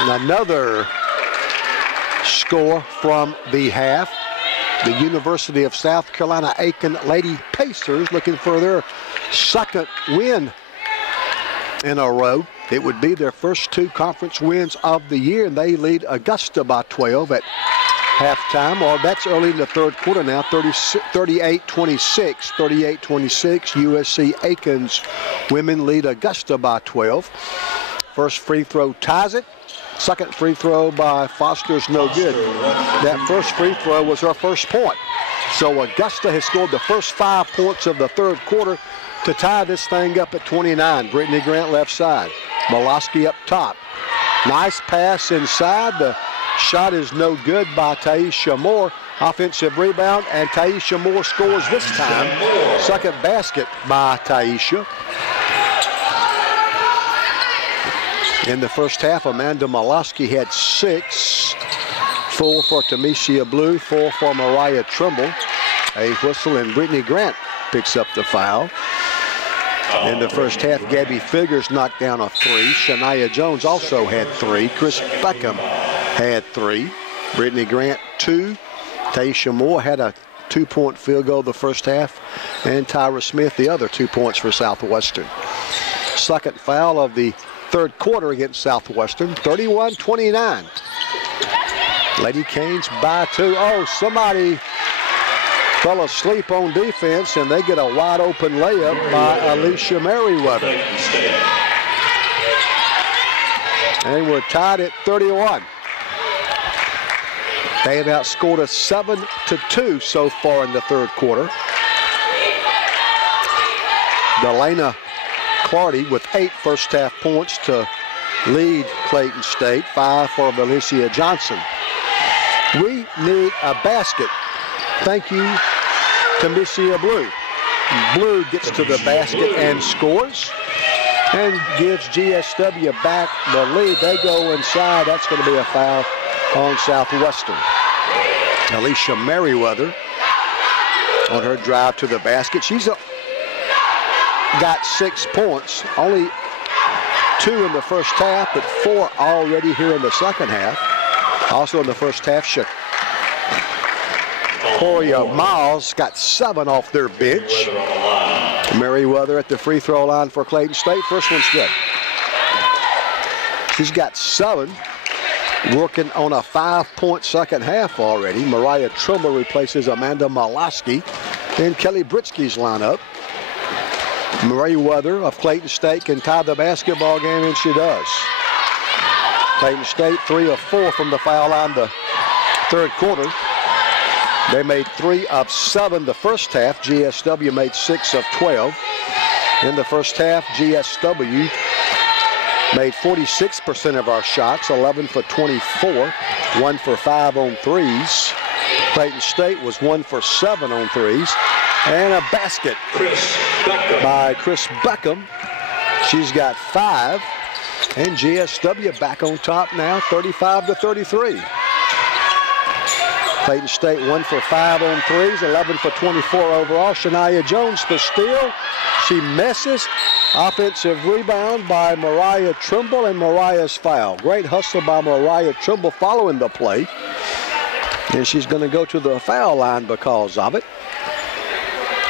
And another score from the half. The University of South Carolina Aiken Lady Pacers looking for their second win in a row. It would be their first 2 conference wins of the year, and they lead Augusta by 12 at halftime. Well, that's early in the third quarter now, 38-26. 38-26, USC Aiken's women lead Augusta by 12. First free throw ties it. Second free throw by Foster's no good. That first free throw was her first point. So Augusta has scored the first 5 points of the third quarter to tie this thing up at 29. Brittany Grant left side. Malosky up top. Nice pass inside. The shot is no good by Taisha Moore. Offensive rebound, and Taisha Moore scores this time. Second basket by Taisha. In the first half, Amanda Malosky had 6. 4 for Tamesia Blue, 4 for Mariah Trimble. A whistle, and Brittany Grant picks up the foul. In the first half, Gabby Figures knocked down a 3. Shania Jones also had 3. Chris Beckham had 3. Brittany Grant 2. Taisha Moore had a 2-point field goal the first half. And Tyra Smith the other 2 points for Southwestern. Second foul of the third quarter against Southwestern, 31-29. Lady Canes by 2. Oh, somebody fell asleep on defense, and they get a wide open layup by Alicia Merriweather. And we're tied at 31. They have outscored us 7-2 so far in the third quarter. Delana Clardy with 8 first half points to lead Clayton State. 5 for Valencia Johnson. We need a basket. Thank you, Tamesia Blue. Blue gets to the basket and scores and gives GSW back the lead. They go inside. That's going to be a foul on Southwestern. Alicia Merriweather on her drive to the basket. She's got 6 points, only 2 in the first half, but 4 already here in the second half. Also in the first half, Korea Miles got 7 off their bench. Merriweather at the free throw line for Clayton State. First one's good. She's got 7, working on a 5-point second half already. Mariah Trimble replaces Amanda Malosky in Kelly Britsky's lineup. Merriweather of Clayton State can tie the basketball game, and she does. Clayton State 3 of 4 from the foul line the third quarter. They made 3 of 7 the first half. GSW made 6 of 12. In the first half, GSW made 46% of our shots, 11 for 24, 1 for 5 on threes. Clayton State was 1 for 7 on threes. And a basket by Chris Beckham. She's got 5. And GSW back on top now, 35-33. Clayton State 1 for 5 on threes, 11 for 24 overall. Shania Jones the steal. She misses. Offensive rebound by Mariah Trimble, and Mariah's foul. Great hustle by Mariah Trimble following the play. And she's going to go to the foul line because of it.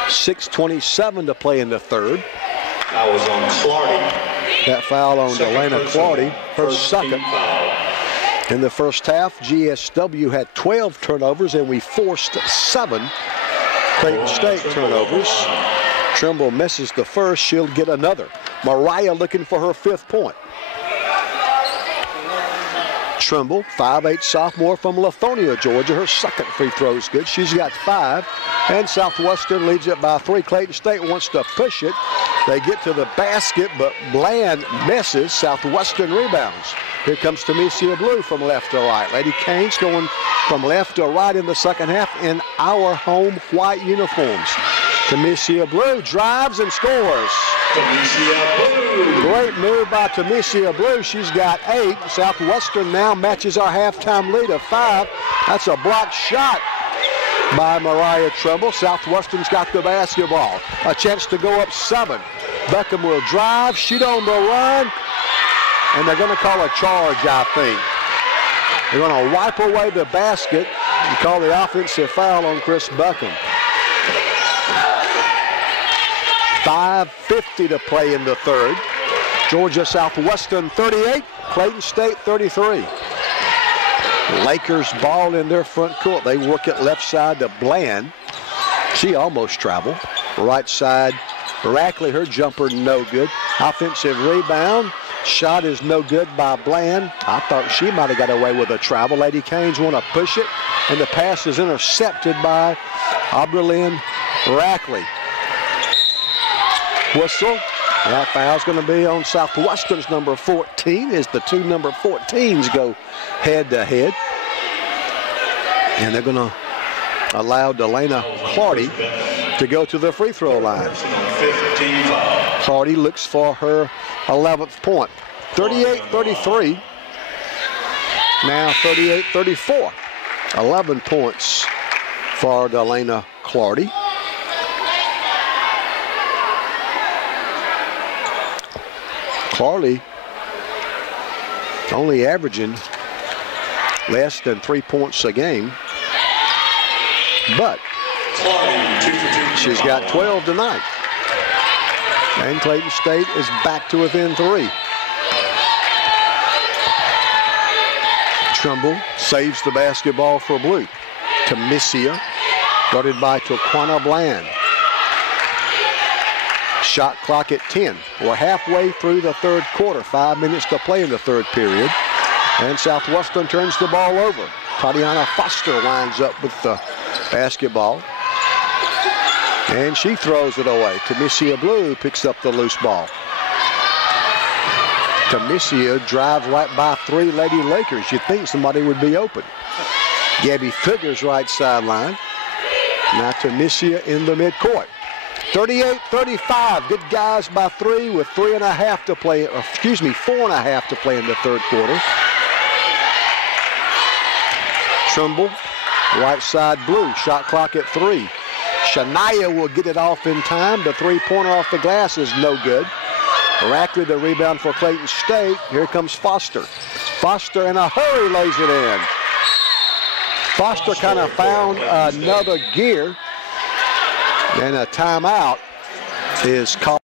6:27 to play in the third. That was on Clardy. That foul on Delana Clardy, her second. In the first half, GSW had 12 turnovers, and we forced 7 Clayton State turnovers. Trimble misses the first. She'll get another. Mariah looking for her 5th point. Trimble, 5'8" sophomore from Lithonia, Georgia. Her second free throw is good. She's got 5. And Southwestern leads it by 3. Clayton State wants to push it. They get to the basket, but Bland misses. Southwestern rebounds. Here comes Tamesia Blue from left to right. Lady Canes going from left to right in the second half in our home white uniforms. Tamesia Blue drives and scores. Tamesia Blue. Great move by Tamesia Blue. She's got 8. Southwestern now matches our halftime lead of 5. That's a blocked shot by Mariah Trimble. Southwestern's got the basketball. A chance to go up 7. Beckham will drive, shoot on the run, and they're going to call a charge, I think. They're going to wipe away the basket and call the offensive foul on Chris Beckham. 5:50 to play in the third. Georgia Southwestern 38, Clayton State 33. Lakers ball in their front court. They work it left side to Bland. She almost traveled. Right side, Rackley, her jumper no good. Offensive rebound. Shot is no good by Bland. I thought she might have got away with a travel. Lady Canes want to push it, and the pass is intercepted by Auberlyn Rackley. Whistle. That foul's going to be on Southwestern's number 14 as the 2 number 14s go head-to-head. And they're going to allow Delana Clardy to go to the free throw line. Clardy looks for her 11th point. 38-33. Now 38-34. 11 points for Delana Clardy. Clardy only averaging less than 3 points a game, but she's got 12 tonight. And Clayton State is back to within 3. Trimble saves the basketball for Blue. Tamesia, guarded by Taquana Bland. Shot clock at 10. We're halfway through the third quarter. 5 minutes to play in the third period. And Southwestern turns the ball over. Tatiana Foster winds up with the basketball. And she throws it away. Tamesia Blue picks up the loose ball. Tamesia drives right by 3 Lady Lakers. You'd think somebody would be open. Gabby Figures right sideline. Now Tamesia in the midcourt. 38-35. Good guys by 3 with 3.5 to play. Or excuse me, 4.5 to play in the third quarter. Trimble, right side Blue. Shot clock at 3. Shania will get it off in time. The 3-pointer off the glass is no good. Rackley the rebound for Clayton State. Here comes Foster. Foster in a hurry lays it in. Foster kind of found another gear. And a timeout is called.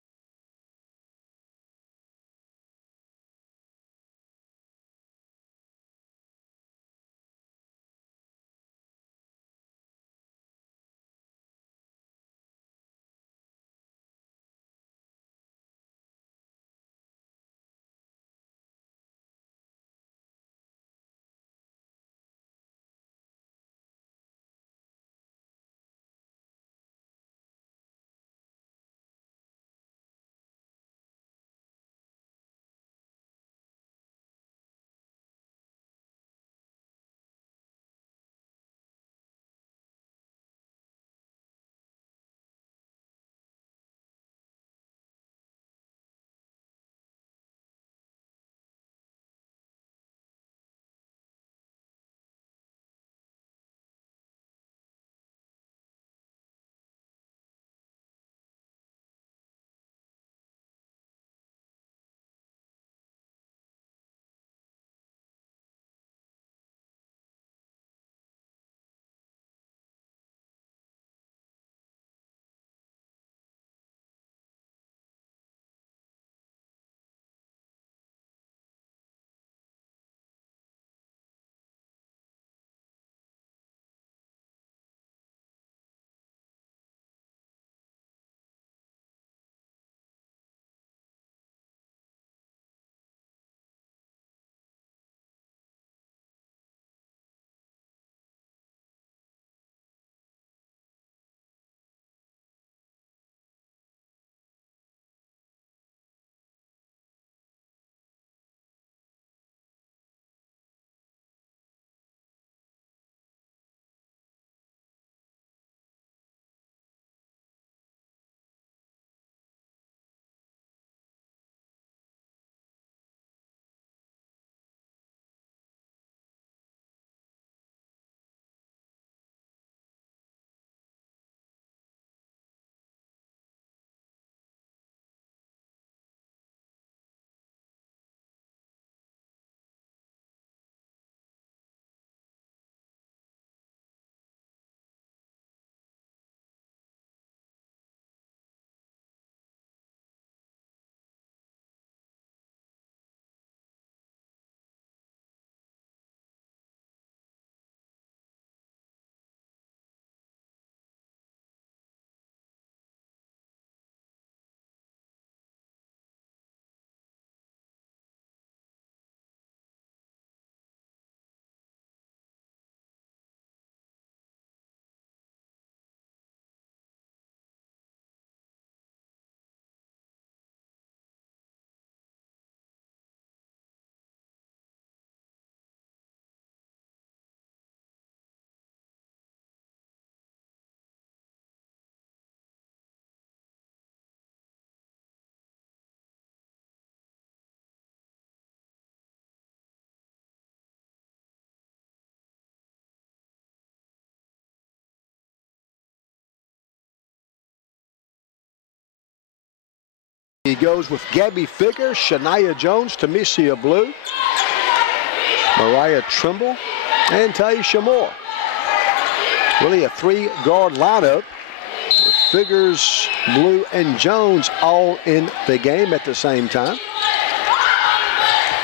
He goes with Gabby Figger, Shania Jones, Tamicia Blue, Mariah Trimble, and Taisha Moore. Really a three-guard lineup with Figures, Blue, and Jones all in the game at the same time.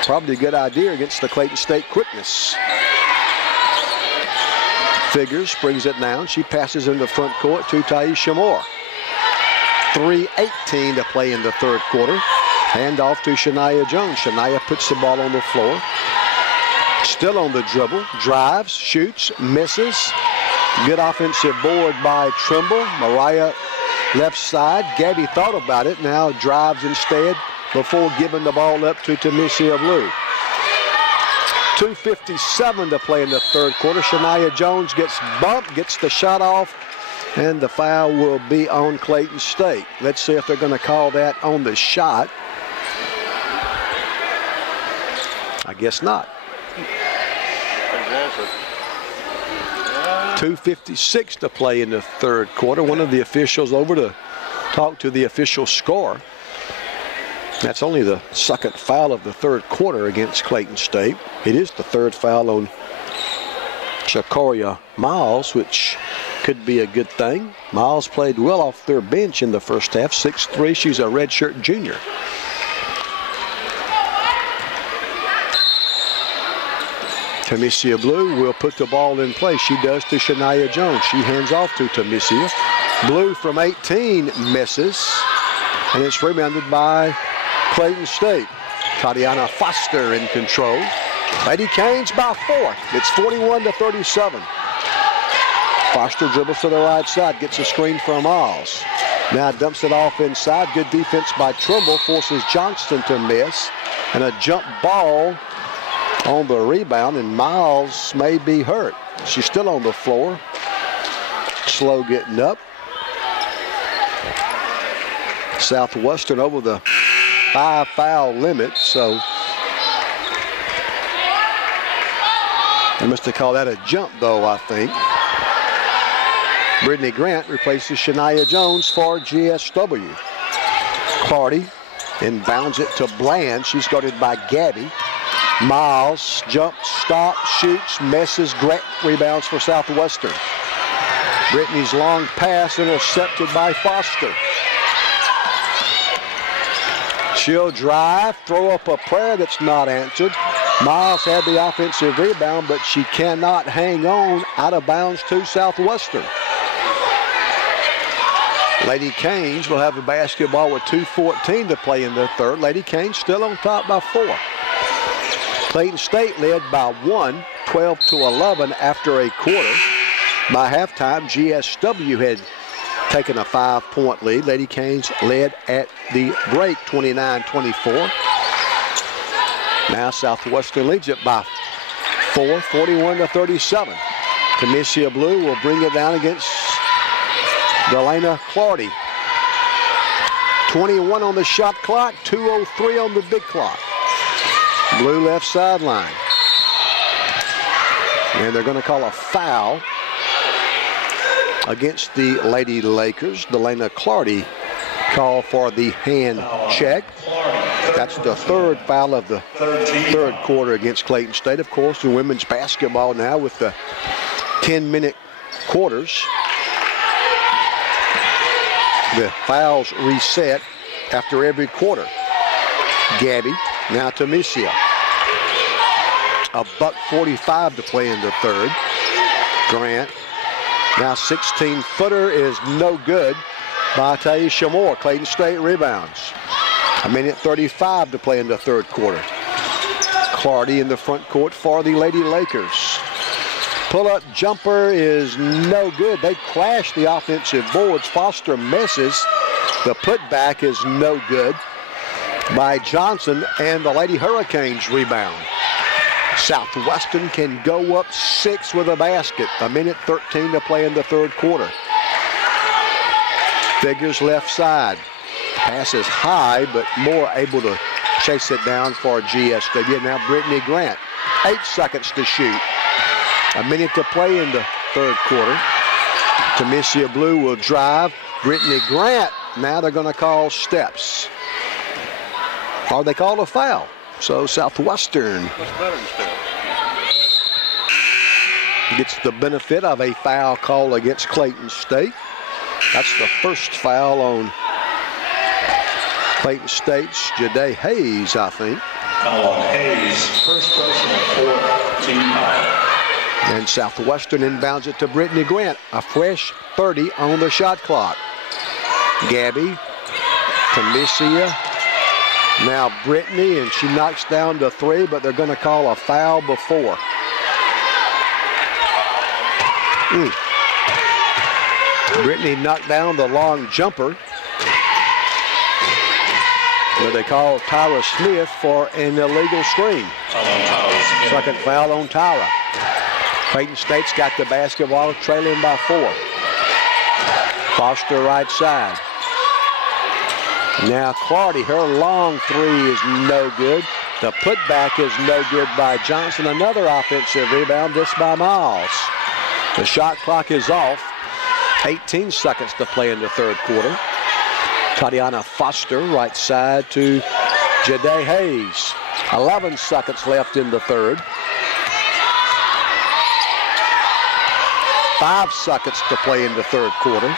Probably a good idea against the Clayton State quickness. Figures brings it down. She passes in the front court to Taisha Moore. 3:18 to play in the third quarter. Hand off to Shania Jones. Shania puts the ball on the floor. Still on the dribble. Drives, shoots, misses. Good offensive board by Trimble. Mariah left side. Gabby thought about it. Now drives instead before giving the ball up to Tamicia Blue. 2:57 to play in the third quarter. Shania Jones gets bumped, gets the shot off, and the foul will be on Clayton State. Let's see if they're going to call that on the shot. I guess not. 2:56 to play in the third quarter. One of the officials over to talk to the official score. That's only the second foul of the third quarter against Clayton State. It is the third foul on Shakoria Miles, which could be a good thing. Miles played well off their bench in the first half. 6'3", she's a redshirt junior. Tamicia Blue will put the ball in play. She does to Shania Jones. She hands off to Tamicia. Blue from 18 misses, and it's rebounded by Clayton State. Tatiana Foster in control. Lady Canes by 4. It's 41-37. Foster dribbles to the right side, gets a screen from Miles. Now dumps it off inside. Good defense by Trimble, forces Johnston to miss. And a jump ball on the rebound, and Miles may be hurt. She's still on the floor. Slow getting up. Southwestern over the 5-foul limit, so they must have called that a jump, though, I think. Brittany Grant replaces Shania Jones for GSW. Clardy inbounds it to Bland. She's guarded by Gabby. Miles jumps, stops, shoots, misses. Grant rebounds for Southwestern. Brittany's long pass intercepted by Foster. She'll drive, throw up a prayer that's not answered. Miles had the offensive rebound, but she cannot hang on. Out of bounds to Southwestern. Lady Canes will have the basketball with 2:14 to play in the third. Lady Canes still on top by 4. Clayton State led by 1, 12-11 after a quarter. By halftime, GSW had taken a 5-point lead. Lady Canes led at the break, 29-24. Now Southwestern leads it by 4, 41-37. Tamicia Blue will bring it down against Delana Clardy. 21 on the shot clock, 2:03 on the big clock. Blue left sideline. And they're going to call a foul against the Lady Lakers. Delana Clardy called for the hand check. That's the third foul of the third quarter against Clayton State. Of course, the women's basketball now with the 10-minute quarters. The fouls reset after every quarter. Gabby, now Tamicia. $1:45 to play in the third. Grant. Now 16-footer is no good by Taisha Moore. Clayton State rebounds. 1:35 to play in the third quarter. Clardy in the front court for the Lady Lakers. Pull-up jumper is no good. They crash the offensive boards. Foster misses. The putback is no good by Johnson, and the Lady Hurricanes rebound. Southwestern can go up 6 with a basket. 1:13 to play in the third quarter. Figures left side. Pass is high, but Moore able to chase it down for GSW. Now Brittany Grant. 8 seconds to shoot. 1 minute to play in the third quarter. Tamicia Blue will drive. Brittany Grant. Now they're going to call steps. or they call a foul. So Southwestern gets the benefit of a foul call against Clayton State. That's the first foul on Clayton State's Jade Hayes, I think. Foul on Hayes, first personal, 4th team foul. And Southwestern inbounds it to Brittany Grant, a fresh 30 on the shot clock. Gabby, Tamicia, now Brittany, and she knocks down to 3, but they're going to call a foul before. Brittany knocked down the long jumper, but they call Tyra Smith for an illegal screen. Second foul on Tyra. Clayton State's got the basketball, trailing by 4. Foster right side. Now Clardy, her long 3 is no good. The putback is no good by Johnson. Another offensive rebound, this by Miles. The shot clock is off. 18 seconds to play in the third quarter. Tatiana Foster right side to Jade Hayes. 11 seconds left in the third. 5 seconds to play in the third quarter.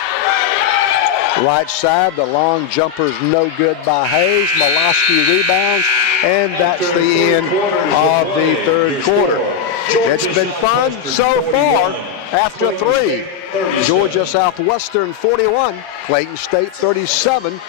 Right side, the long jumper's no good by Hayes. Molosky rebounds, and that's the end of the third quarter. It's been fun so far after 3. Georgia Southwestern 41, Clayton State 37.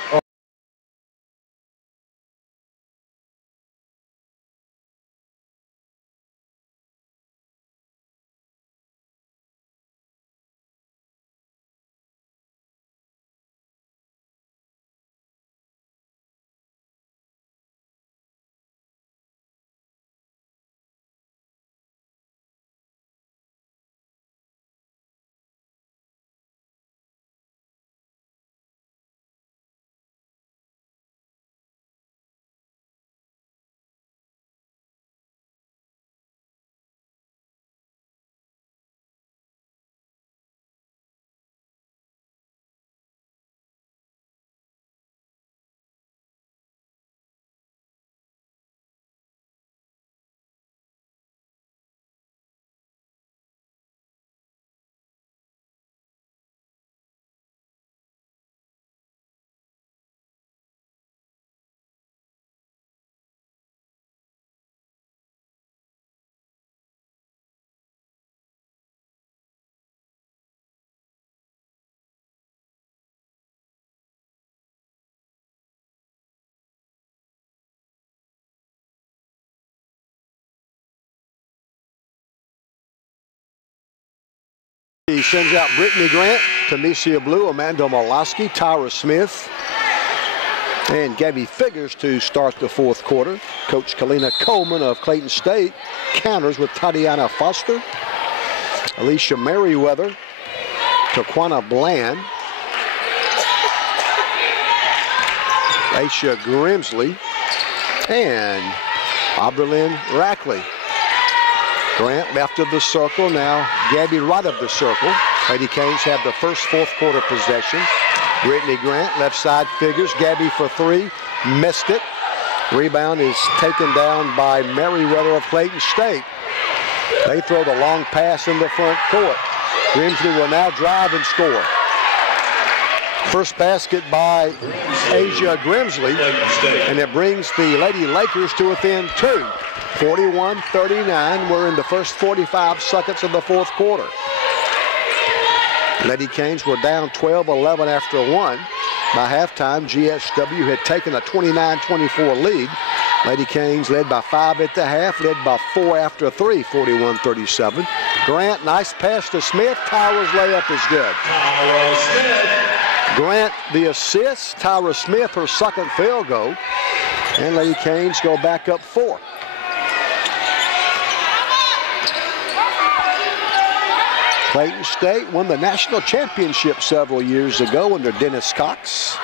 He sends out Brittany Grant, Tamicia Blue, Amanda Molosky, Tyra Smith, and Gabby Figures to start the fourth quarter. Coach Kalina Coleman of Clayton State counters with Tatiana Foster, Alicia Merriweather, Taquana Bland, Aisha Grimsley, and Oberlin Rackley. Grant left of the circle, now Gabby right of the circle. Lady Canes have the first fourth quarter possession. Brittany Grant, left side Figures. Gabby for 3, missed it. Rebound is taken down by Merriweather of Clayton State. They throw the long pass in the front court. Grimsley will now drive and score. First basket by Asia Grimsley, and it brings the Lady Lakers to within 2. 41-39. We're in the first 45 seconds of the fourth quarter. Lady Canes were down 12-11 after 1. By halftime, GSW had taken a 29-24 lead. Lady Canes led by 5 at the half, led by 4 after 3, 41-37. Grant, nice pass to Smith. Tyra's layup is good. Tyra Smith. Grant the assist. Tyra Smith her second field goal. And Lady Canes go back up 4. Clayton State won the national championship several years ago under Dennis Cox.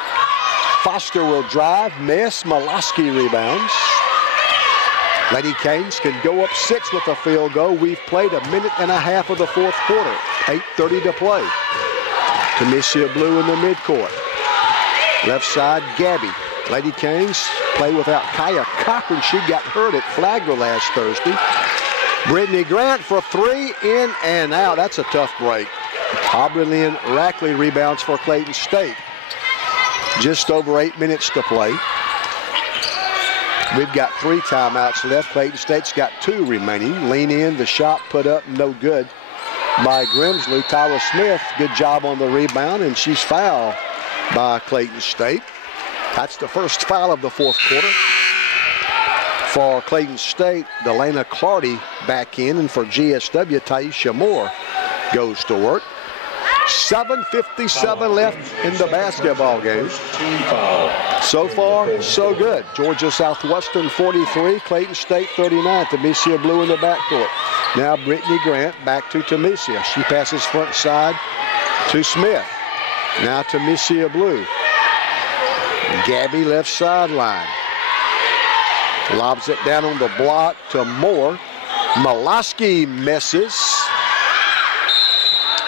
Foster will drive, miss, Molosky rebounds. Lady Canes can go up 6 with a field goal. We've played a minute and a half of the fourth quarter. 8:30 to play. Tamicia Blue in the midcourt. Left side, Gabby. Lady Canes play without Kaya Cochran. She got hurt at Flagler last Thursday. Brittany Grant for 3, in and out. That's a tough break. Aubrey Lynn Rackley rebounds for Clayton State. Just over 8 minutes to play. We've got 3 timeouts left. Clayton State's got 2 remaining. Lean in, the shot put up, no good by Grimsley. Tyra Smith, good job on the rebound, and she's fouled by Clayton State. That's the first foul of the fourth quarter. For Clayton State, Delana Clardy back in, and for GSW, Taisha Moore goes to work. 7:57 left in the basketball game. So far, so good. Georgia Southwestern 43, Clayton State 39. Tamesia Blue in the backcourt. Now Brittany Grant back to Tamesia. She passes front side to Smith. Now Tamesia Blue. Gabby left sideline. Lobs it down on the block to Moore. Moloski misses.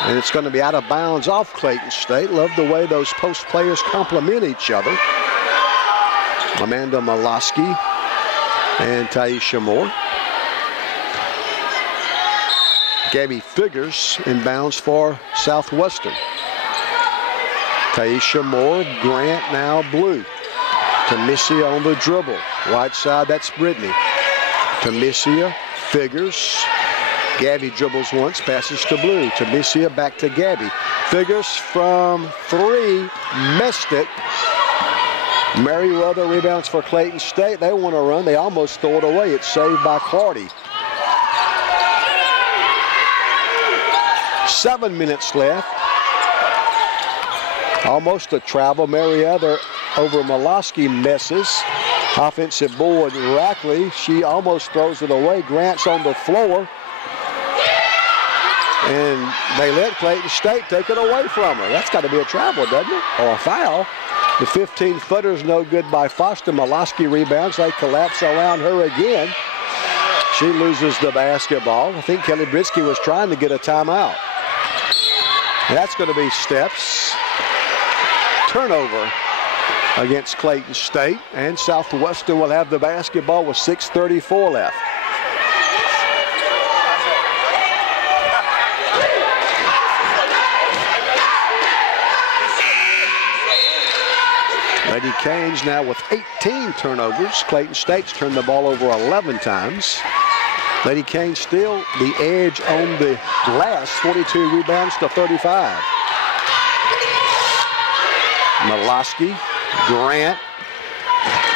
And it's going to be out of bounds off Clayton State. Love the way those post players complement each other. Amanda Moloski and Taisha Moore. Gabby Figures inbounds for Southwestern. Taisha Moore, Grant now Blue. Tamesia on the dribble. Right side, that's Brittany. Tamesia, Figures. Gabby dribbles once, passes to Blue. Tamesia back to Gabby. Figures from 3, missed it. Merriweather rebounds for Clayton State. They want to run. They almost throw it away. It's saved by Clardy. 7 minutes left. Almost a travel. Merriweather over Moloski misses. Offensive board, Rackley. She almost throws it away. Grant's on the floor. And they let Clayton State take it away from her. That's got to be a travel, doesn't it? Or a foul. The 15-footer's no good by Foster. Moloski rebounds. They collapse around her again. She loses the basketball. I think Kelly Britsky was trying to get a timeout. That's going to be Steps. Turnover against Clayton State. And Southwestern will have the basketball with 6:34 left. Lady Canes now with 18 turnovers. Clayton State's turned the ball over 11 times. Lady Canes still the edge on the glass, 42 rebounds to 35. Moloski, Grant,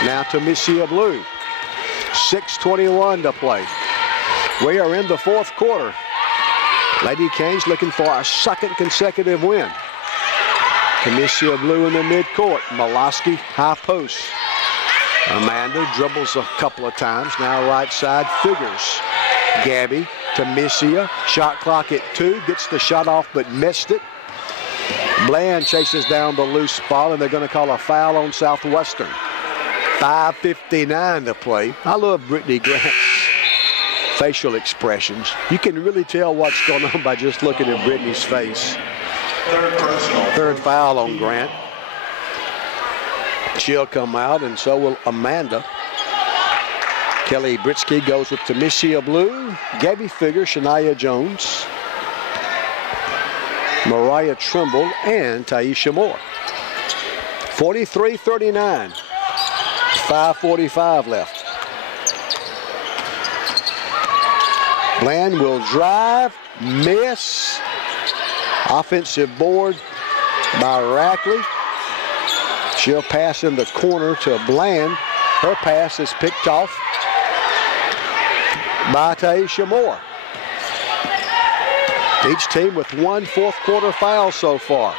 now to Tamesia Blue. 6:21 to play. We are in the fourth quarter. Lady Canes looking for a second consecutive win. Tamesia Blue in the midcourt. Moloski, high post. Amanda dribbles a couple of times. Now right side, Figures. Gabby, Tamesia. Shot clock at 2. Gets the shot off but missed it. Bland chases down the loose ball, and they're going to call a foul on Southwestern. 5:59 to play. I love Brittany Grant's facial expressions. You can really tell what's going on by just looking at Brittany's face. Third foul on Grant. She'll come out, and so will Amanda. Kelly Britsky goes with Tamesia Blue, Gabby Figure, Shania Jones, Mariah Trimble, and Taisha Moore. 43-39. 5:45 left. Bland will drive, miss. Offensive board by Rackley. She'll pass in the corner to Bland. Her pass is picked off by Taisha Moore. Each team with 1 fourth quarter foul so far.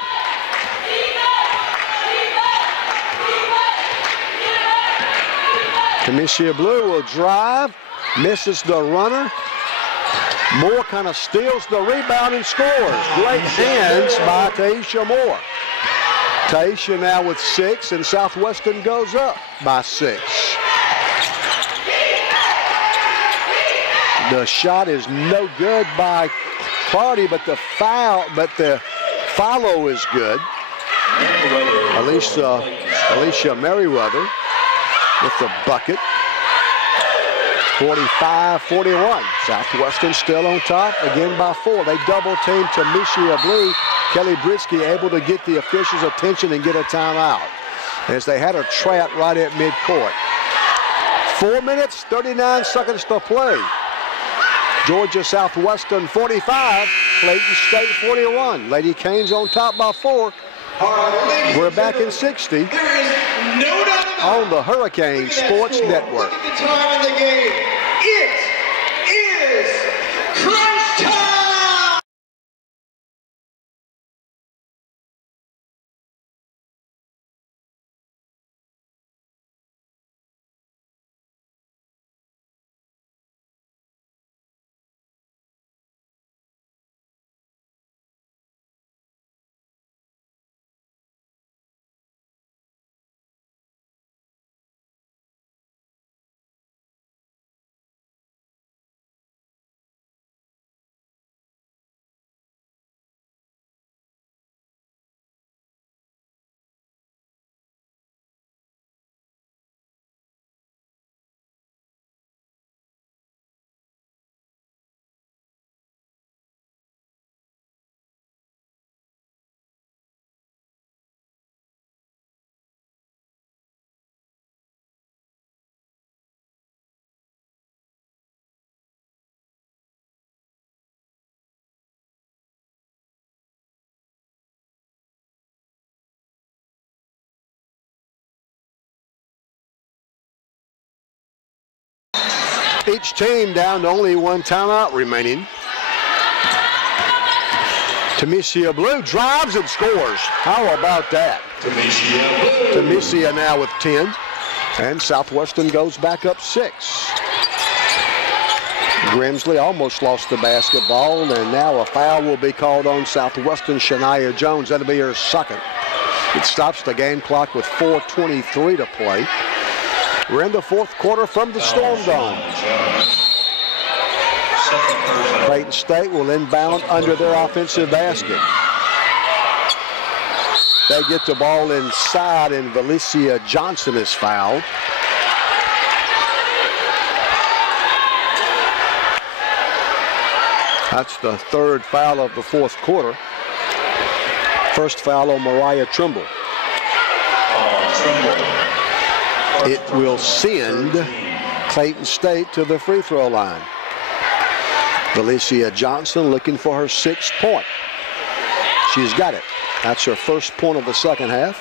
Tamesia Blue will drive, misses the runner. Moore kind of steals the rebound and scores. Great hands by Taisha Moore. Taisha now with 6, and Southwestern goes up by 6. The shot is no good by Clardy, but the follow is good. At least Alicia Merriweather with the bucket. 45-41. Southwestern still on top, again by 4. They double-teamed Tamisha Blue. Kelly Britsky able to get the officials' attention and get a timeout as they had her trapped right at midcourt. 4 minutes, 39 seconds to play. Georgia Southwestern 45, Clayton State 41. Lady Canes on top by 4. We're back in 60 on the Hurricane Sports Network. Look at the time in the game. It is crunch time! Each team down to only one timeout remaining. Tamisha Blue drives and scores. How about that? Tamisha now with 10. And Southwestern goes back up 6. Grimsley almost lost the basketball, and now a foul will be called on Southwestern Shania Jones. That'll be her second. It stops the game clock with 4:23 to play. We're in the fourth quarter from the Storm Dome. Clayton State will inbound under their offensive basket. They get the ball inside, and Valicia Johnson is fouled. That's the third foul of the fourth quarter. First foul on Mariah Trimble. It will send Clayton State to the free throw line. Valicia Johnson looking for her 6th point. She's got it. That's her first point of the second half.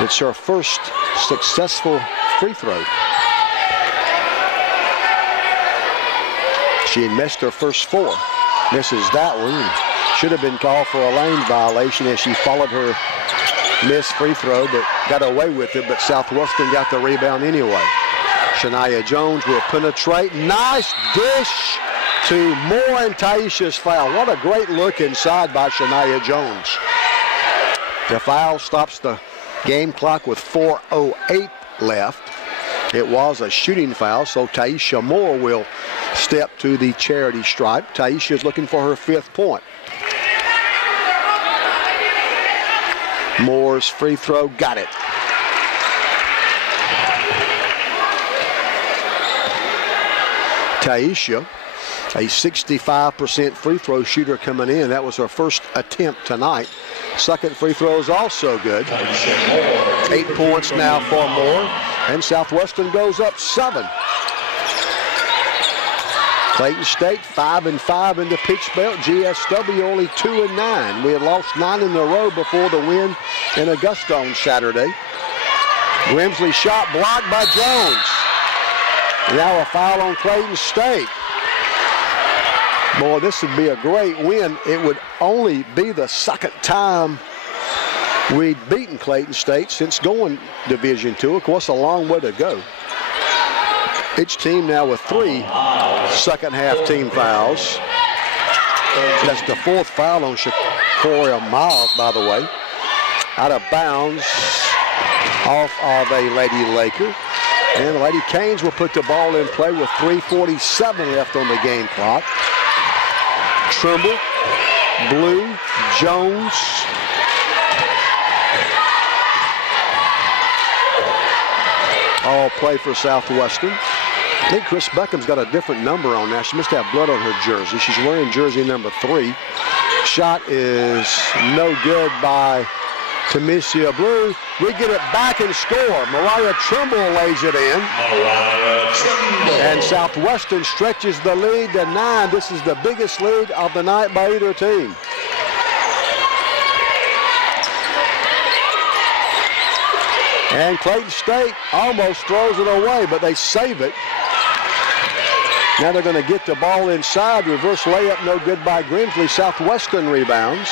It's her first successful free throw. She had missed her first 4. Misses that one. Should have been called for a lane violation as she followed her missed free throw, but got away with it, but Southwestern got the rebound anyway. Shania Jones will penetrate. Nice dish to Moore, and Taisha's foul. What a great look inside by Shania Jones. The foul stops the game clock with 4:08 left. It was a shooting foul, so Taisha Moore will step to the charity stripe. Taisha's looking for her 5th point. Moore's free throw, got it. Taisha, a 65% free throw shooter coming in. That was her first attempt tonight. Second free throw is also good. 8 points now for Moore, and Southwestern goes up 7. Clayton State 5-5 in the pitch belt. GSW only 2-9. We had lost 9 in a row before the win in Augusta on Saturday. Grimsley shot blocked by Jones. Now a foul on Clayton State. Boy, this would be a great win. It would only be the second time we'd beaten Clayton State since going Division II. Of course, a long way to go. Each team now with 3 second half team fouls. That's the 4th foul on Shakoria Miles, by the way. Out of bounds off of a Lady Laker. And Lady Canes will put the ball in play with 3:47 left on the game clock. Trimble, Blue, Jones, all play for Southwestern. I think Chris Beckham's got a different number on that. She must have blood on her jersey. She's wearing jersey number 3. Shot is no good by Tamisha Blue. We get it back and score. Mariah Trimble lays it in. And Southwestern stretches the lead to 9. This is the biggest lead of the night by either team. And Clayton State almost throws it away, but they save it. Now they're going to get the ball inside. Reverse layup, no good by Grimsley. Southwestern rebounds.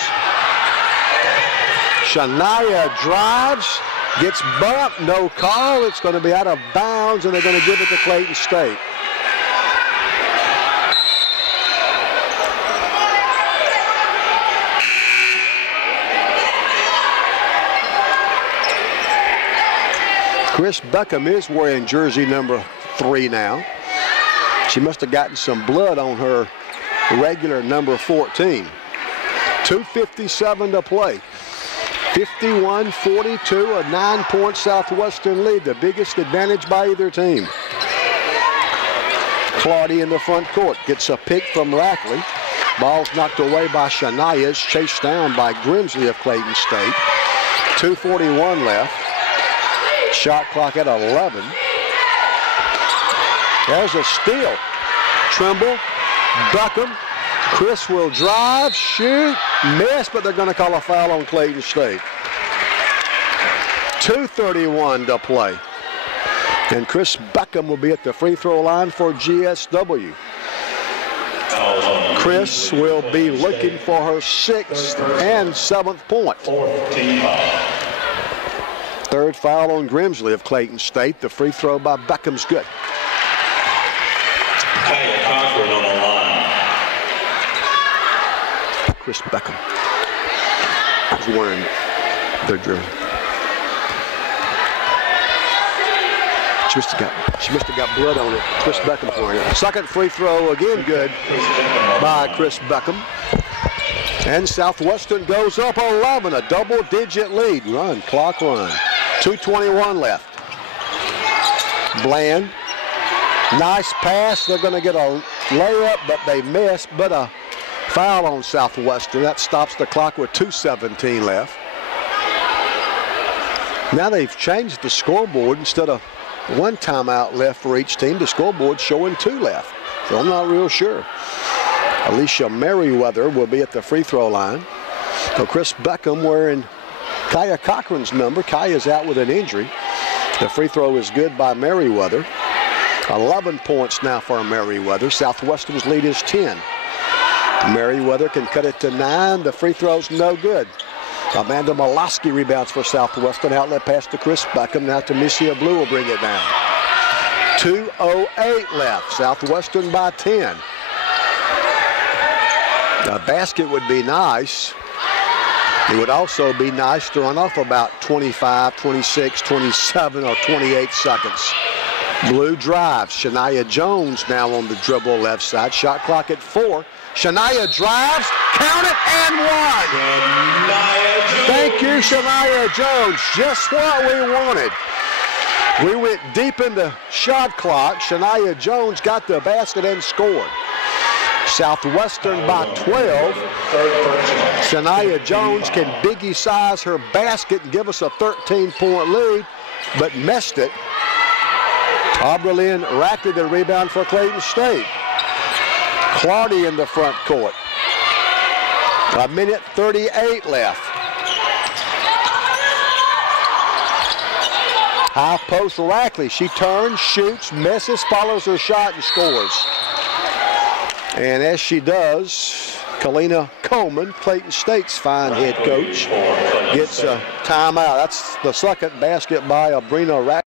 Shania drives, gets bumped, no call. It's going to be out of bounds, and they're going to give it to Clayton State. Chris Beckham is wearing jersey number 3 now. She must have gotten some blood on her regular number 14. 2:57 to play. 51-42, a 9-point Southwestern lead, the biggest advantage by either team. Claudia in the front court gets a pick from Rackley. Ball's knocked away by Shania. It's chased down by Grimsley of Clayton State. 2:41 left. Shot clock at 11. There's a steal. Trimble, Beckham. Chris will drive, shoot, miss, but they're going to call a foul on Clayton State. 2:31 to play. And Chris Beckham will be at the free throw line for GSW. Chris will be looking for her 6th and 7th point. Third foul on Grimsley of Clayton State. The free throw by Beckham's good. Chris Beckham is wearing their jersey. She must have got blood on it. Chris Beckham's wearing it. Second free throw, again good by Chris Beckham. And Southwestern goes up 11, a double-digit lead. Run, clock run. 2:21 left. Bland, nice pass. They're going to get a layup, but they miss. But a foul on Southwestern. That stops the clock with 2:17 left. Now they've changed the scoreboard. Instead of 1 timeout left for each team, the scoreboard's showing 2 left. So I'm not real sure. Alicia Merriweather will be at the free throw line. So Chris Beckham wearing Kaya Cochran's number. Kaya's out with an injury. The free throw is good by Merriweather. 11 points now for Merriweather. Southwestern's lead is 10. Merriweather can cut it to 9. The free throw's no good. Amanda Molosky rebounds for Southwestern. Outlet pass to Chris Beckham. Now to Missia Blue will bring it down. 2:08 left. Southwestern by 10. A basket would be nice. It would also be nice to run off about 25, 26, 27, or 28 seconds. Blue drives. Shania Jones now on the dribble left side. Shot clock at 4. Shania drives, count it, and 1. Thank you, Shania Jones. Just what we wanted. We went deep in the shot clock. Shania Jones got the basket and scored. Southwestern by 12. Shania Jones can biggie size her basket and give us a 13-point lead, but missed it. Aubrey-Lynn Rackley the rebound for Clayton State. Clardy in the front court. 1:38 left. High post Rackley. She turns, shoots, misses, follows her shot, and scores. And as she does, Kalina Coleman, Clayton State's fine head coach, gets a timeout. That's the second basket by Abrina Rackley.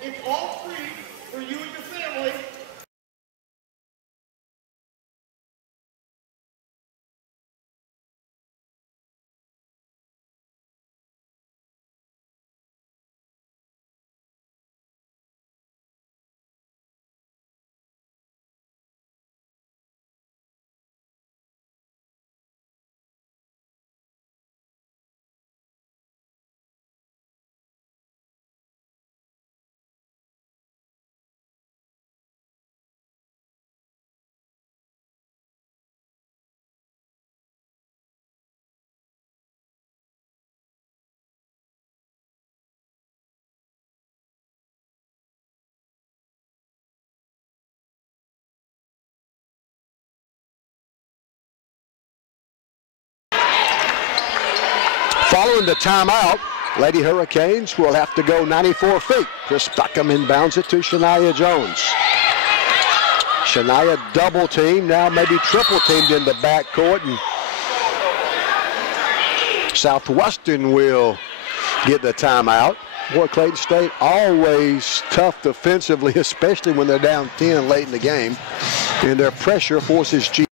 It's all free for you and your family. Following the timeout, Lady Hurricanes will have to go 94 feet. Chris Beckham inbounds it to Shania Jones. Shania double teamed, now maybe triple teamed in the backcourt, and Southwestern will get the timeout. Boy, Clayton State always tough defensively, especially when they're down 10 late in the game, and their pressure forces G.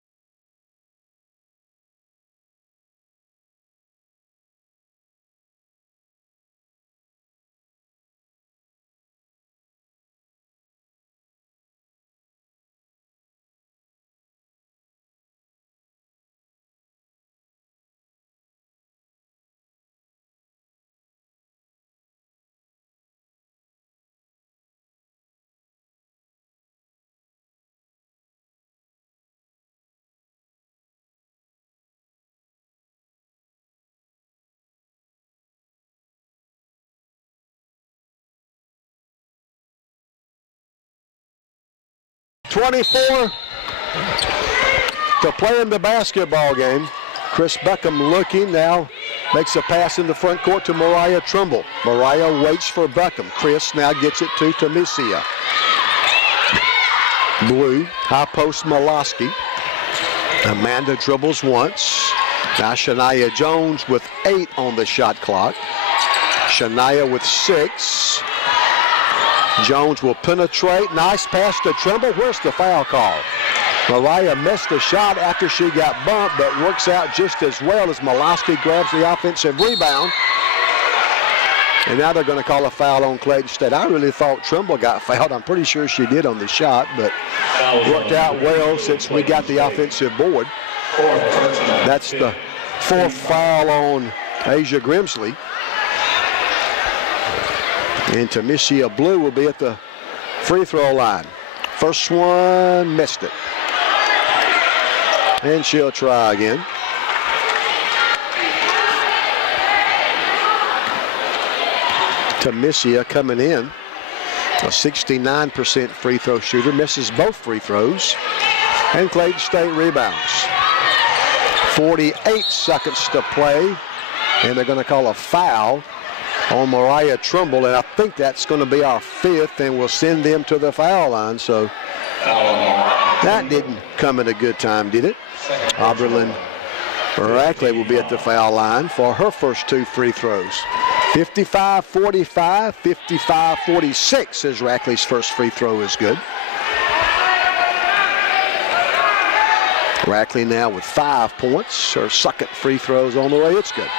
.24 to play in the basketball game. Chris Beckham looking now, makes a pass in the front court to Mariah Trimble. Mariah waits for Beckham. Chris now gets it to Tamicia. Blue, high post Molosky. Amanda dribbles once. Now Shania Jones with 8 on the shot clock. Shania with 6. Jones will penetrate. Nice pass to Trimble. Where's the foul call? Mariah missed the shot after she got bumped, but works out just as well as Molosky grabs the offensive rebound. And now they're going to call a foul on Clayton State. I really thought Trimble got fouled. I'm pretty sure she did on the shot, but worked out well since we got the offensive board. That's the 4th foul on Asia Grimsley. And Tamicia Blue will be at the free throw line. First one, missed it. And she'll try again. Tamicia coming in, a 69% free throw shooter, misses both free throws. And Clayton State rebounds. 48 seconds to play, and they're going to call a foul on Mariah Trimble, and I think that's going to be our 5th, and we'll send them to the foul line. So that didn't come at a good time, did it? Oberlin Rackley will be at the foul line for her first 2 free throws. 55-45, 55-46 as Rackley's first free throw is good. Rackley now with 5 points. Her second free throws on the way. It's good.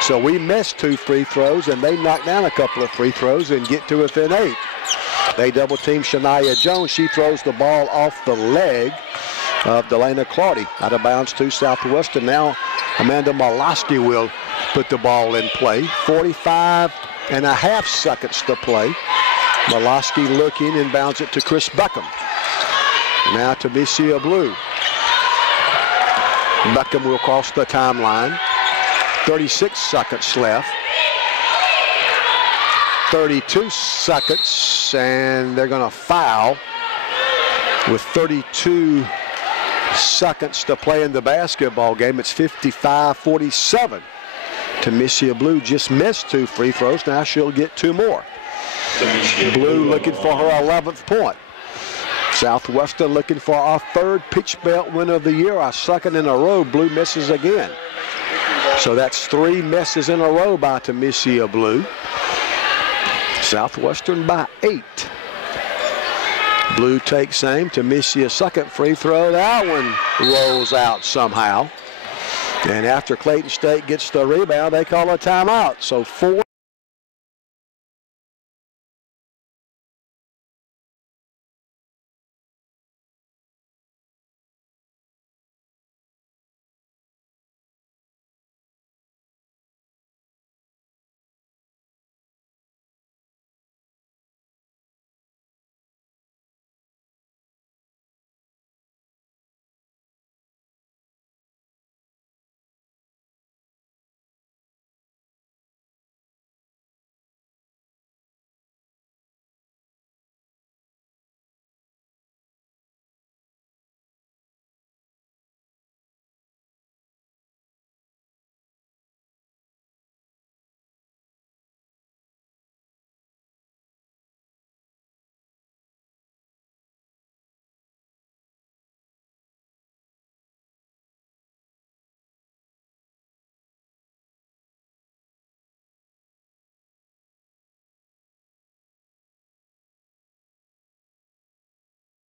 So we missed 2 free throws, and they knock down a couple of free throws and get to within 8. They double team Shania Jones. She throws the ball off the leg of Delana Claudy. Out of bounds to Southwestern. Now Amanda Molosky will put the ball in play. 45.5 seconds to play. Molosky looking, inbounds it to Chris Beckham. Now to Tamicia Blue. Beckham will cross the timeline. 36 seconds left. 32 seconds, and they're going to foul with 32 seconds to play in the basketball game. It's 55-47. Tamicia Blue just missed 2 free throws. Now she'll get 2 more. Blue looking for her 11th point. Southwestern looking for our 3rd Peach Belt win of the year, our 2nd in a row. Blue misses again. So that's 3 misses in a row by Tamicia Blue. Southwestern by 8. Blue takes aim. Tamicia's second free throw. That one rolls out somehow. And after Clayton State gets the rebound, they call a timeout. So 4.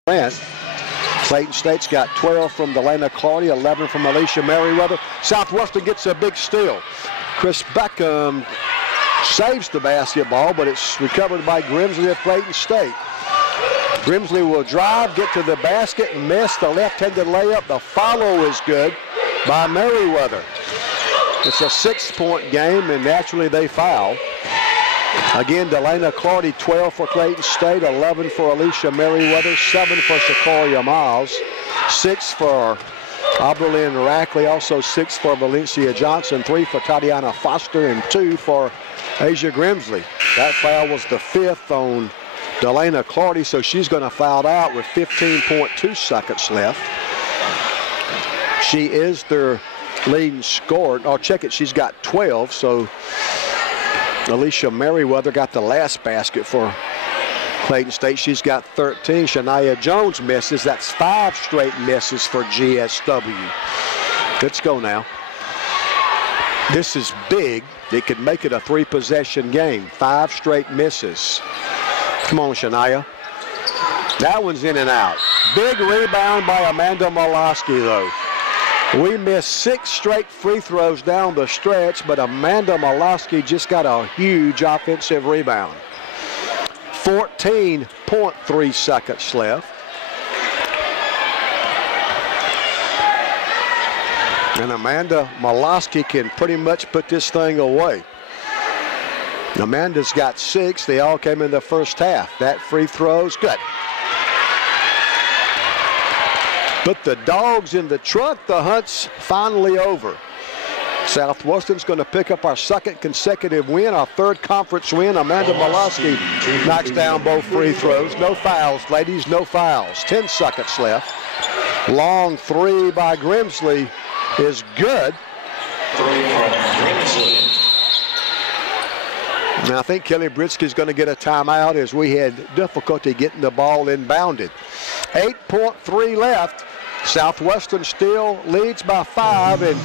Clayton State's got 12 from Delana Clardy, 11 from Alicia Merriweather. Southwestern gets a big steal. Chris Beckham saves the basketball, but it's recovered by Grimsley of Clayton State. Grimsley will drive, get to the basket, and miss the left-handed layup. The follow is good by Merriweather. It's a 6-point game, and naturally they foul. Again, Delana Clardy, 12 for Clayton State, 11 for Alicia Merriweather, 7 for Shakoria Miles, 6 for Oberlin Rackley, also 6 for Valencia Johnson, 3 for Tatiana Foster, and 2 for Asia Grimsley. That foul was the 5th on Delana Clardy, so she's going to foul out with 15.2 seconds left. She is their leading scorer. Oh, check it, she's got 12, so Alicia Merriweather got the last basket for Clayton State. She's got 13. Shania Jones misses. That's 5 straight misses for GSW. Let's go now. This is big. They could make it a 3-possession game. 5 straight misses. Come on, Shania. That one's in and out. Big rebound by Amanda Molosky, though. We missed 6 straight free throws down the stretch, but Amanda Molosky just got a huge offensive rebound. 14.3 seconds left. And Amanda Molosky can pretty much put this thing away. Amanda's got 6. They all came in the first half. That free throw's good. But the dogs in the truck, the hunt's finally over. Southwestern's going to pick up our 2nd consecutive win, our 3rd conference win. Amanda Molosky knocks down both free throws. No fouls, ladies, no fouls. 10 seconds left. Long 3 by Grimsley is good. 3 from Grimsley. Now I think Kelly Britsky's going to get a timeout as we had difficulty getting the ball inbounded. 8.3 left. Southwestern still leads by 5, and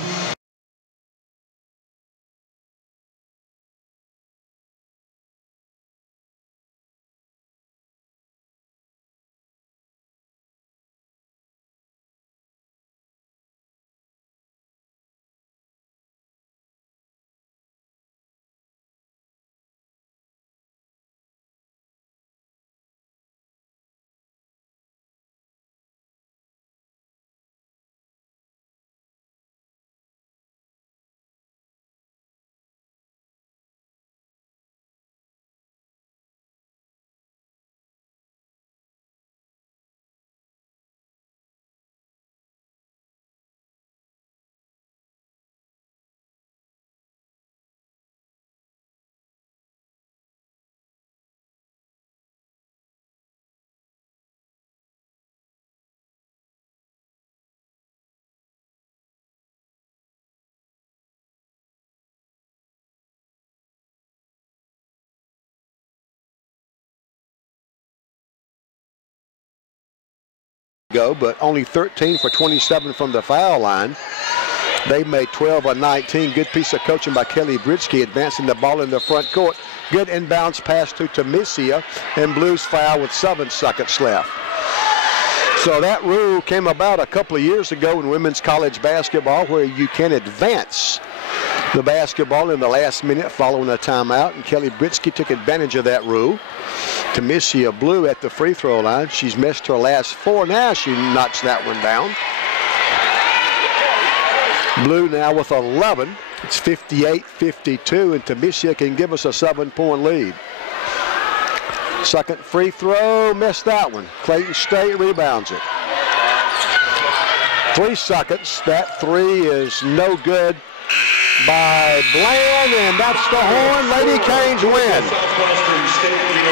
but only 13 for 27 from the foul line. They made 12 of 19. Good piece of coaching by Kelly Britsky, advancing the ball in the front court. Good inbounds pass to Tamisia, and Blues foul with 7 seconds left. So that rule came about a couple of years ago in women's college basketball, where you can advance the basketball in the last minute following a timeout, and Kelly Britsky took advantage of that rule. Tamisia Blue at the free throw line. She's missed her last 4. Now she knocks that one down. Blue now with 11. It's 58-52, and Tamisia can give us a 7-point lead. 2nd free throw, missed that one. Clayton State rebounds it. 3 seconds. That 3 is no good by Bland, and that's the horn. Lady Canes win.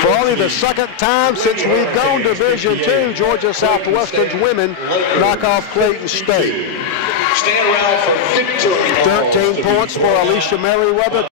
For only the 2nd time since we've gone Division II, Georgia Southwestern's women knock off Clayton State. 13 points for Alicia Merriweather.